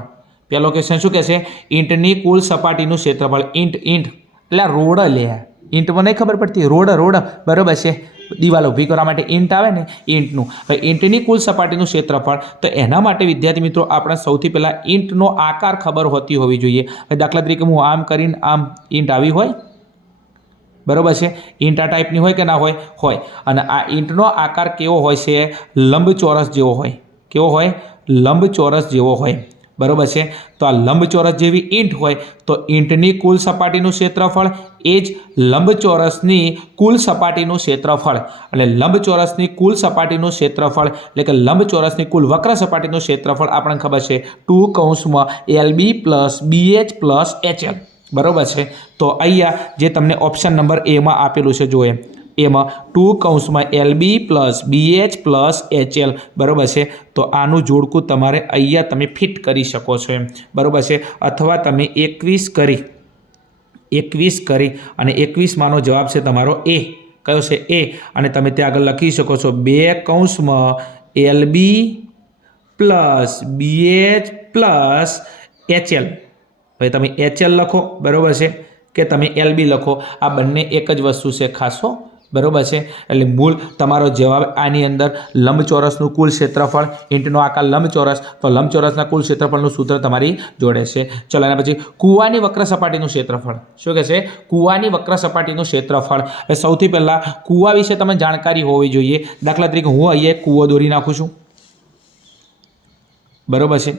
પહેલો ક્વેશ્ચન શું કહે છે, ઈંટની કુલ સપાટીનું ક્ષેત્રફળ। ઈંટ એટલે રોડ લે, ઈંટમાં નહીં ખબર પડતી, રોડ બરાબર છે। દિવાલ ઊભી કરવા માટે ઈંટ આવે ને, ઈંટનું। હવે ઈંટની કુલ સપાટીનું ક્ષેત્રફળ, તો એના માટે વિદ્યાર્થી મિત્રો આપણે સૌથી પહેલાં ઈંટનો આકાર ખબર હોવી જોઈએ। દાખલા તરીકે હું આમ કરીને આમ ઈંટ આવી હોય, બરાબર છે, ઈંટ આ ટાઈપની હોય કે ના હોય। અને આ ઈંટનો આકાર કેવો હોય છે, લંબચોરસ જેવો હોય। કેવો હોય, લંબચોરસ જેવો હોય, બરાબર છે। તો આ લંબચોરસ જેવી ઈંટ હોય તો ઈંટની કુલ સપાટીનું ક્ષેત્રફળ એ જ લંબચોરસની કુલ સપાટીનું ક્ષેત્રફળ, અને લંબચોરસની કુલ સપાટીનું ક્ષેત્રફળ એટલે કે લંબચોરસની કુલ વક્ર સપાટીનું ક્ષેત્રફળ આપણને ખબર છે 2 કૌંસમાં LB plus BH plus HL, બરાબર છે। તો અહીંયા જે તમને ઓપ્શન નંબર એમાં આપેલું છે જો એમાં 2 કૌંસમાં LB plus BH plus HL, બરાબર છે। તો આનું જોડકું તમારે અહીંયા તમે ફિટ કરી શકો છો એમ, બરાબર છે। અથવા તમે 21 કરી અને 21માનો જવાબ છે તમારો એ, કયો છે એ, અને તમે ત્યાં આગળ લખી શકો છો 2 કૌંસમાં LB plus BH plus HL। હવે તમે HL લખો, બરાબર છે, કે તમે LB લખો, આ બંને એક જ વસ્તુ છે ખાસો, બરાબર છે। એટલે મૂળ તમારો જવાબ આની અંદર લંબચોરસનું કુલ ક્ષેત્રફળ, ઈંટનો આકાર લંબચોરસ, તો લંબચોરસના કુલ ક્ષેત્રફળનું સૂત્ર તમારી જોડે છે। ચલો એના પછી કૂવાની વક્ર સપાટીનું ક્ષેત્રફળ શું કહે છે, કૂવાની વક્ર સપાટીનું ક્ષેત્રફળ। હવે સૌથી પહેલાં કૂવા વિશે તમે જાણકારી હોવી જોઈએ। દાખલા તરીકે હું અહીંયા કૂવો દોરી નાખું છું, બરાબર છે।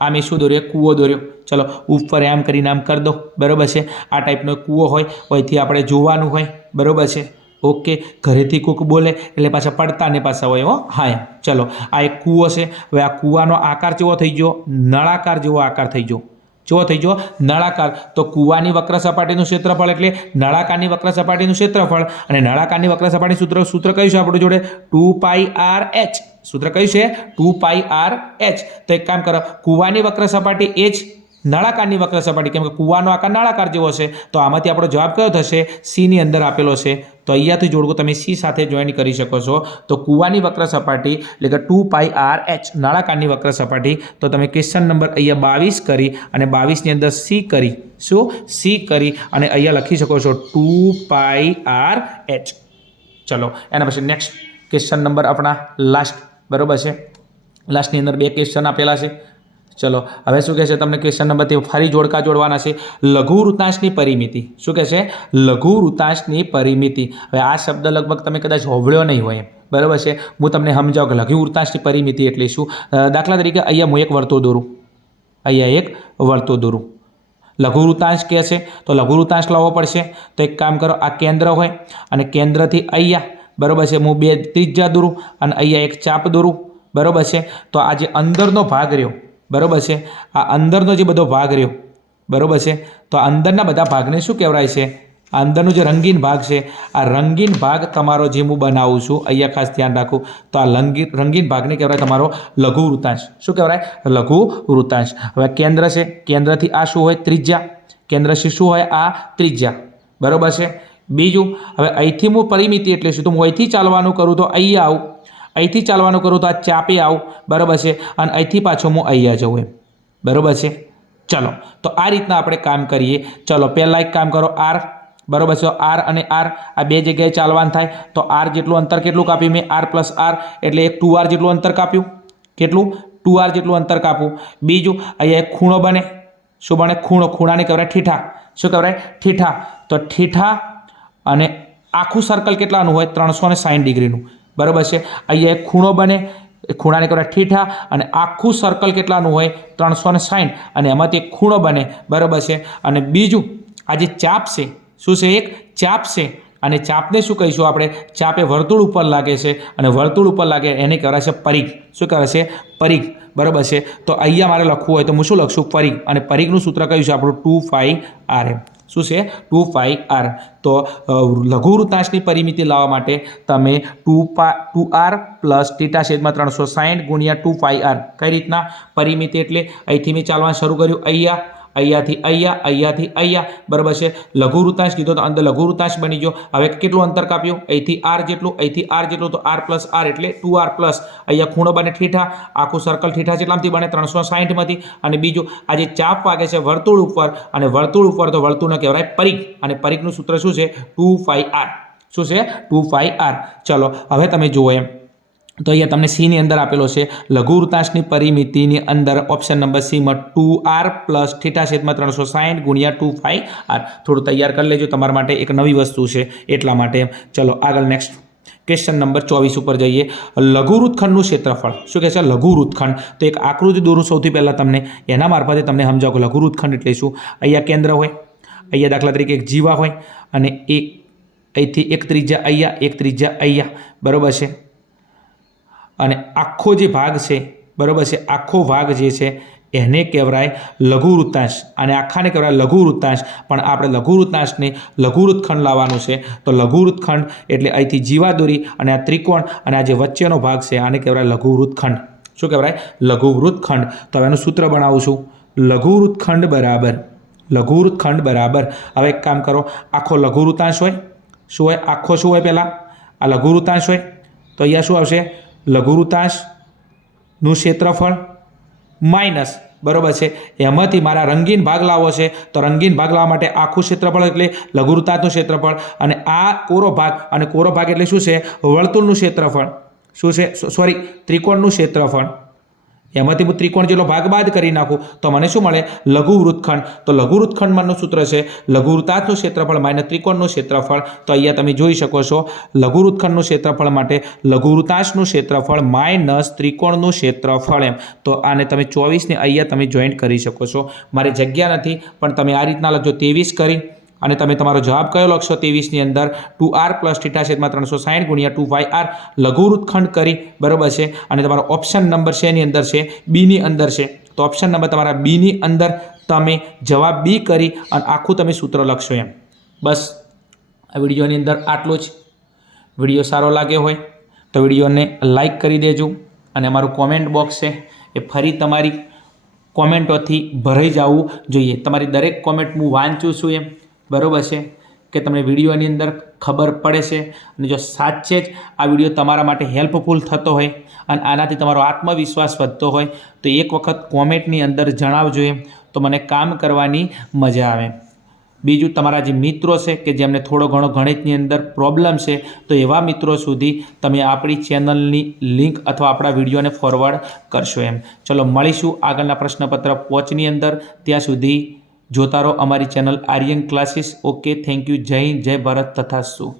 આ મેં શું દોર્યો, કૂવો દોર્યો। ચલો ઉપર આમ કરીને આમ કરી દો, બરાબર છે। આ ટાઈપનો કૂવો હોય, અહીંથી આપણે જોવાનું હોય, બરાબર છે, ઓકે। ઘરેથી કોઈક બોલે એટલે પાછા પડતા ને પાછા હોય, હા એમ। ચલો આ એક કૂવો છે। હવે આ કૂવાનો આકાર કેવો થઈ ગયો, નળાકાર જેવો આકાર થઈ ગયો। કેવો થઈ ગયો, નળાકાર। તો કૂવાની વક્ર સપાટીનું ક્ષેત્રફળ એટલે નળાકારની વક્ર સપાટીનું ક્ષેત્રફળ, અને નળાકારની વક્ર સપાટીનું સૂત્ર કયું છે આપણું જોડે, 2πRh। સૂત્ર કયું છે, 2πRh। તો એક કામ કરો, કૂવાની વક્ર સપાટી એ જ નળાકારની વક્ર સપાટી, કેમ કે કૂવાનો આકાર નળાકાર જેવો છે, તો આમાંથી આપણો જવાબ કયો થશે, સી ની અંદર આપેલો છે। તો અહીંયાથી જોડવું તમે સી સાથે જોઈન કરી શકો છો। તો કૂવાની વક્ર સપાટી એટલે કે 2πRh નળાકારની વક્ર સપાટી, તો તમે ક્વેશ્ચન નંબર અહીંયા 22 કરી અને 22ની અંદર સી કરી, શું સી કરી અને અહીંયા લખી શકો છો 2πRh। ચલો એના પછી નેક્સ્ટ ક્વેશ્ચન નંબર આપણા લાસ્ટ, બરાબર છે। લાસ્ટની અંદર 2 ક્વેશ્ચન આપેલા છે। ચલો હવે શું કહે છે તમને ક્વેશ્ચન નંબર 3 ફરી જોડકા જોડવાના છે। લઘુ વૃત્તાંશની પરિમિતિ શું કહે છે, લઘુ વૃત્તાંશની પરિમિતિ। હવે આ શબ્દ લગભગ તમે કદાચ હોભળ્યો નહીં હોય, બરાબર છે। હું તમને સમજાવું કે લઘુ વૃત્તાંશની પરિમિતિ એટલે શું। દાખલા તરીકે અહીંયા હું એક વર્તુળ દોરું, અહીંયા એક વર્તુળ દોરું, લઘુ વૃત્તાંશ કહે છે, તો લઘુ વૃત્તાંશ લાવવો પડશે। તો એક કામ કરો, આ કેન્દ્ર હોય અને કેન્દ્રથી અહીંયા, બરાબર છે, હું 2 ત્રિજ્યા દોરું અને અહીંયા એક ચાપ દોરું, બરાબર છે। તો આ જે અંદરનો ભાગ રહ્યો, બરાબર છે, આ અંદરનો જે બધો ભાગ રહ્યો, બરાબર છે, તો અંદરના બધા ભાગને શું કહેવાય છે, આ અંદરનો જે રંગીન ભાગ છે આ રંગીન ભાગ તમારો જે હું બનાવું છું અહીંયા ખાસ ધ્યાન રાખું તો આ રંગીન ભાગને કહેવાય તમારો લઘુ વૃત્તાંશ. શું કહેવાય? લઘુ વૃત્તાંશ. હવે કેન્દ્ર છે, કેન્દ્રથી આ શું હોય? ત્રિજ્યા. કેન્દ્રથી શું હોય? આ ત્રિજ્યા. બરાબર છે. બીજું હવે અહીંથી હું પરિમિતિ એટલે શું? તો હું અહીંથી ચાલવાનું કરું તો અહીંયા આવું, અહીંથી ચાલવાનું કરું તો આ ચાપે આવું. બરાબર છે. અને અહીંથી પાછો હું અહીંયા જવું એમ. બરાબર છે. ચલો તો આ રીતના આપણે કામ કરીએ. ચલો પહેલાં એક કામ કરો, આર. બરાબર છે. આર અને આર આ બે જગ્યાએ ચાલવાનું થાય તો આર જેટલું અંતર કેટલું કાપ્યું મેં? આર પ્લસ આર એટલે એક 2r જેટલું અંતર કાપ્યું. કેટલું? 2r જેટલું અંતર કાપ્યું. બીજું અહીંયા એક ખૂણો બને. શું બને? ખૂણો. ખૂણાને કહેવાય ઠીઠા. શું કહેવાય? ઠીઠા. તો ઠીઠા અને આખું સર્કલ કેટલાનું હોય? 360 ડિગ્રીનું. બરાબર છે. અહીંયા એક ખૂણો બને, ખૂણાને કહેવાય ઠીઠા અને આખું સર્કલ કેટલાનું હોય? 360 અને એમાંથી એક ખૂણો બને. બરાબર છે. અને બીજું આ જે ચાપ છે શું છે? એક ચાપ છે. અને ચાપને શું કહીશું આપણે? ચાપ એ વર્તુળ ઉપર લાગે છે અને વર્તુળ ઉપર લાગે એને કહેવાય છે પરિઘ. શું કહેવાય છે? પરિઘ. બરાબર છે. તો અહીંયા મારે લખવું હોય તો હું શું લખશું? પરિઘ. અને પરિઘનું સૂત્ર કયું છે આપણું? 2πr. શું છે? 2πr. તો લઘુ વૃત્તાંશની પરિમિતિ લાવવા માટે તમે 2r પ્લસ θ છેદમાં 360 ગુણ્યા 2πr. કઈ રીતના? પરિમિતિ એટલે અહીંથી મેં ચાલવાનું શરૂ કર્યું અહીંયા, અહીંયાથી અહીંયા, અહીંયાથી અહીંયા. બરાબર છે. લઘુ વૃત્તાંશ કીધો તો અંદર લઘુ વૃત્તાંશ બની ગયો. હવે કેટલું અંતર કાપ્યું? અહીંથી r જેટલું, અહીંથી r જેટલું, તો r પ્લસ r એટલે 2r પ્લસ અહીંયા ખૂણો બને ઠીઠા. આખું સર્કલ ઠીઠા જેટલામાંથી બને? 360માંથી. અને બીજું આ જે ચાપ વાગે છે વર્તુળ ઉપર, અને વર્તુળ ઉપર તો વર્તુળને કહેવાય પરિઘ. અને પરિઘનું સૂત્ર શું છે? 2πr. શું છે? 2πr. ચલો હવે તમે જુઓ એમ તો અહીંયા તમને સી ની અંદર આપેલો છે લઘુ વૃત્તાંશની પરિમિતિની અંદર ઓપ્શન નંબર સીમાં 2r પ્લસ θ છેદમાં 360 ગુણ્યા 2πr. થોડું તૈયાર કરી લેજો, તમારા માટે એક નવી વસ્તુ છે એટલા માટે. ચલો આગળ નેક્સ્ટ ક્વેશ્ચન નંબર 24 ઉપર જઈએ. લઘુ વૃત્તખંડનું ક્ષેત્રફળ. શું કહે છે? લઘુ વૃત્તખંડ. તો એક આકૃતિ દોરું સૌથી પહેલાં તમને, એના મારફતે તમને સમજાવો કે લઘુ વૃત્તખંડ એટલે શું. અહીંયા કેન્દ્ર હોય, અહીંયા દાખલા તરીકે એક જીવા હોય અને એક અહીંથી એક ત્રિજ્યા અહીંયા, એક ત્રિજ્યા અહીંયા. બરાબર છે. અને આખો જે ભાગ છે બરાબર છે, આખો ભાગ જે છે એને કહેવાય લઘુ વૃત્તાંશ અને આખાને કહેવાય લઘુ વૃત્તાંશ. પણ આપણે લઘુ વૃત્તાંશને લઘુ વૃત્તખંડ લાવવાનું છે. તો લઘુ વૃત્તખંડ એટલે અહીંથી જીવા દોરી અને આ ત્રિકોણ અને આ જે વચ્ચેનો ભાગ છે આને કહેવાય લઘુ વૃત્તખંડ. શું કહેવાય? લઘુ વૃત્તખંડ. તો હવે એનું સૂત્ર બનાવું છું. લઘુ વૃત્તખંડ બરાબર, લઘુ વૃત્તખંડ બરાબર. હવે એક કામ કરો, આખો લઘુ વૃત્તાંશ હોય. શું હોય? આખો શું હોય? પહેલાં આ લઘુ વૃત્તાંશ હોય તો અહીંયા શું આવશે? લઘુ વૃત્તાંશનું ક્ષેત્રફળ માઇનસ. બરાબર છે. એમાંથી મારા રંગીન ભાગ લાવવો છે તો રંગીન ભાગ લાવવા માટે આખું ક્ષેત્રફળ એટલે લઘુ વૃત્તાંશનું ક્ષેત્રફળ. અને આ કોરો ભાગ, અને કોરો ભાગ એટલે શું છે? વર્તુળનું ક્ષેત્રફળ. શું છે? સોરી, ત્રિકોણનું ક્ષેત્રફળ. એમાંથી હું ત્રિકોણ જેટલો ભાગ બાદ કરી નાખું તો મને શું મળે? લઘુ વૃત્તખંડ. તો લઘુ વૃત્તખંડમાંનું સૂત્ર છે લઘુ વૃત્તાંશનું ક્ષેત્રફળ માઇનસ ત્રિકોણનું ક્ષેત્રફળ. તો અહીંયા તમે જોઈ શકો છો લઘુ વૃત્તખંડનું ક્ષેત્રફળ માટે લઘુ વૃત્તાંશનું ક્ષેત્રફળ માઇનસ ત્રિકોણનું ક્ષેત્રફળ એમ. તો આને તમે 24ને અહીંયા તમે જોઈન્ટ કરી શકો છો. મારી જગ્યા નથી પણ તમે આ રીતના લખજો 23 કરી અને તમે તમારો જવાબ કયો લખશો? 23ની અંદર 2r પ્લસ θ છેદમાં 360 ગુણ્યા 2πr લઘુ વૃત્તખંડ કરી. બરાબર છે. અને તમારો ઓપ્શન નંબર છે એની અંદર છે, બીની અંદર છે. તો ઓપ્શન નંબર તમારા બીની અંદર તમે જવાબ બી કરી અને આખું તમે સૂત્ર લખશો એમ. બસ આ વિડીયોની અંદર આટલું જ. વિડીયો સારો લાગ્યો હોય તો વિડીયોને લાઈક કરી દેજો. અને અમારું કોમેન્ટ બોક્સ છે એ ફરી તમારી કોમેન્ટોથી ભરાઈ જવું જોઈએ. તમારી દરેક કોમેન્ટ હું વાંચું છું એમ. બરાબર છે કે તમને વિડીયોની અંદર ખબર પડે છે. અને જો સાચે જ આ વિડીયો તમારા માટે હેલ્પફુલ થતો હોય અને આનાથી તમારો આત્મવિશ્વાસ વધતો હોય તો એક વખત કોમેન્ટની અંદર જણાવજો એમ, તો મને કામ કરવાની મજા આવે. બીજું તમારા જે મિત્રો છે કે જેમને થોડો ઘણો ગણિતની અંદર પ્રોબ્લેમ છે તો એવા મિત્રો સુધી તમે આપણી ચેનલની લિંક અથવા આપણા વિડીયોને ફોરવર્ડ કરશો એમ. ચલો મળીશું આગળના પ્રશ્નપત્ર 5ની અંદર. ત્યાં સુધી જોતા રહો અમારી channel Aryan classes. Okay, thank you. Jai Hind, જય ભારત તથા શું.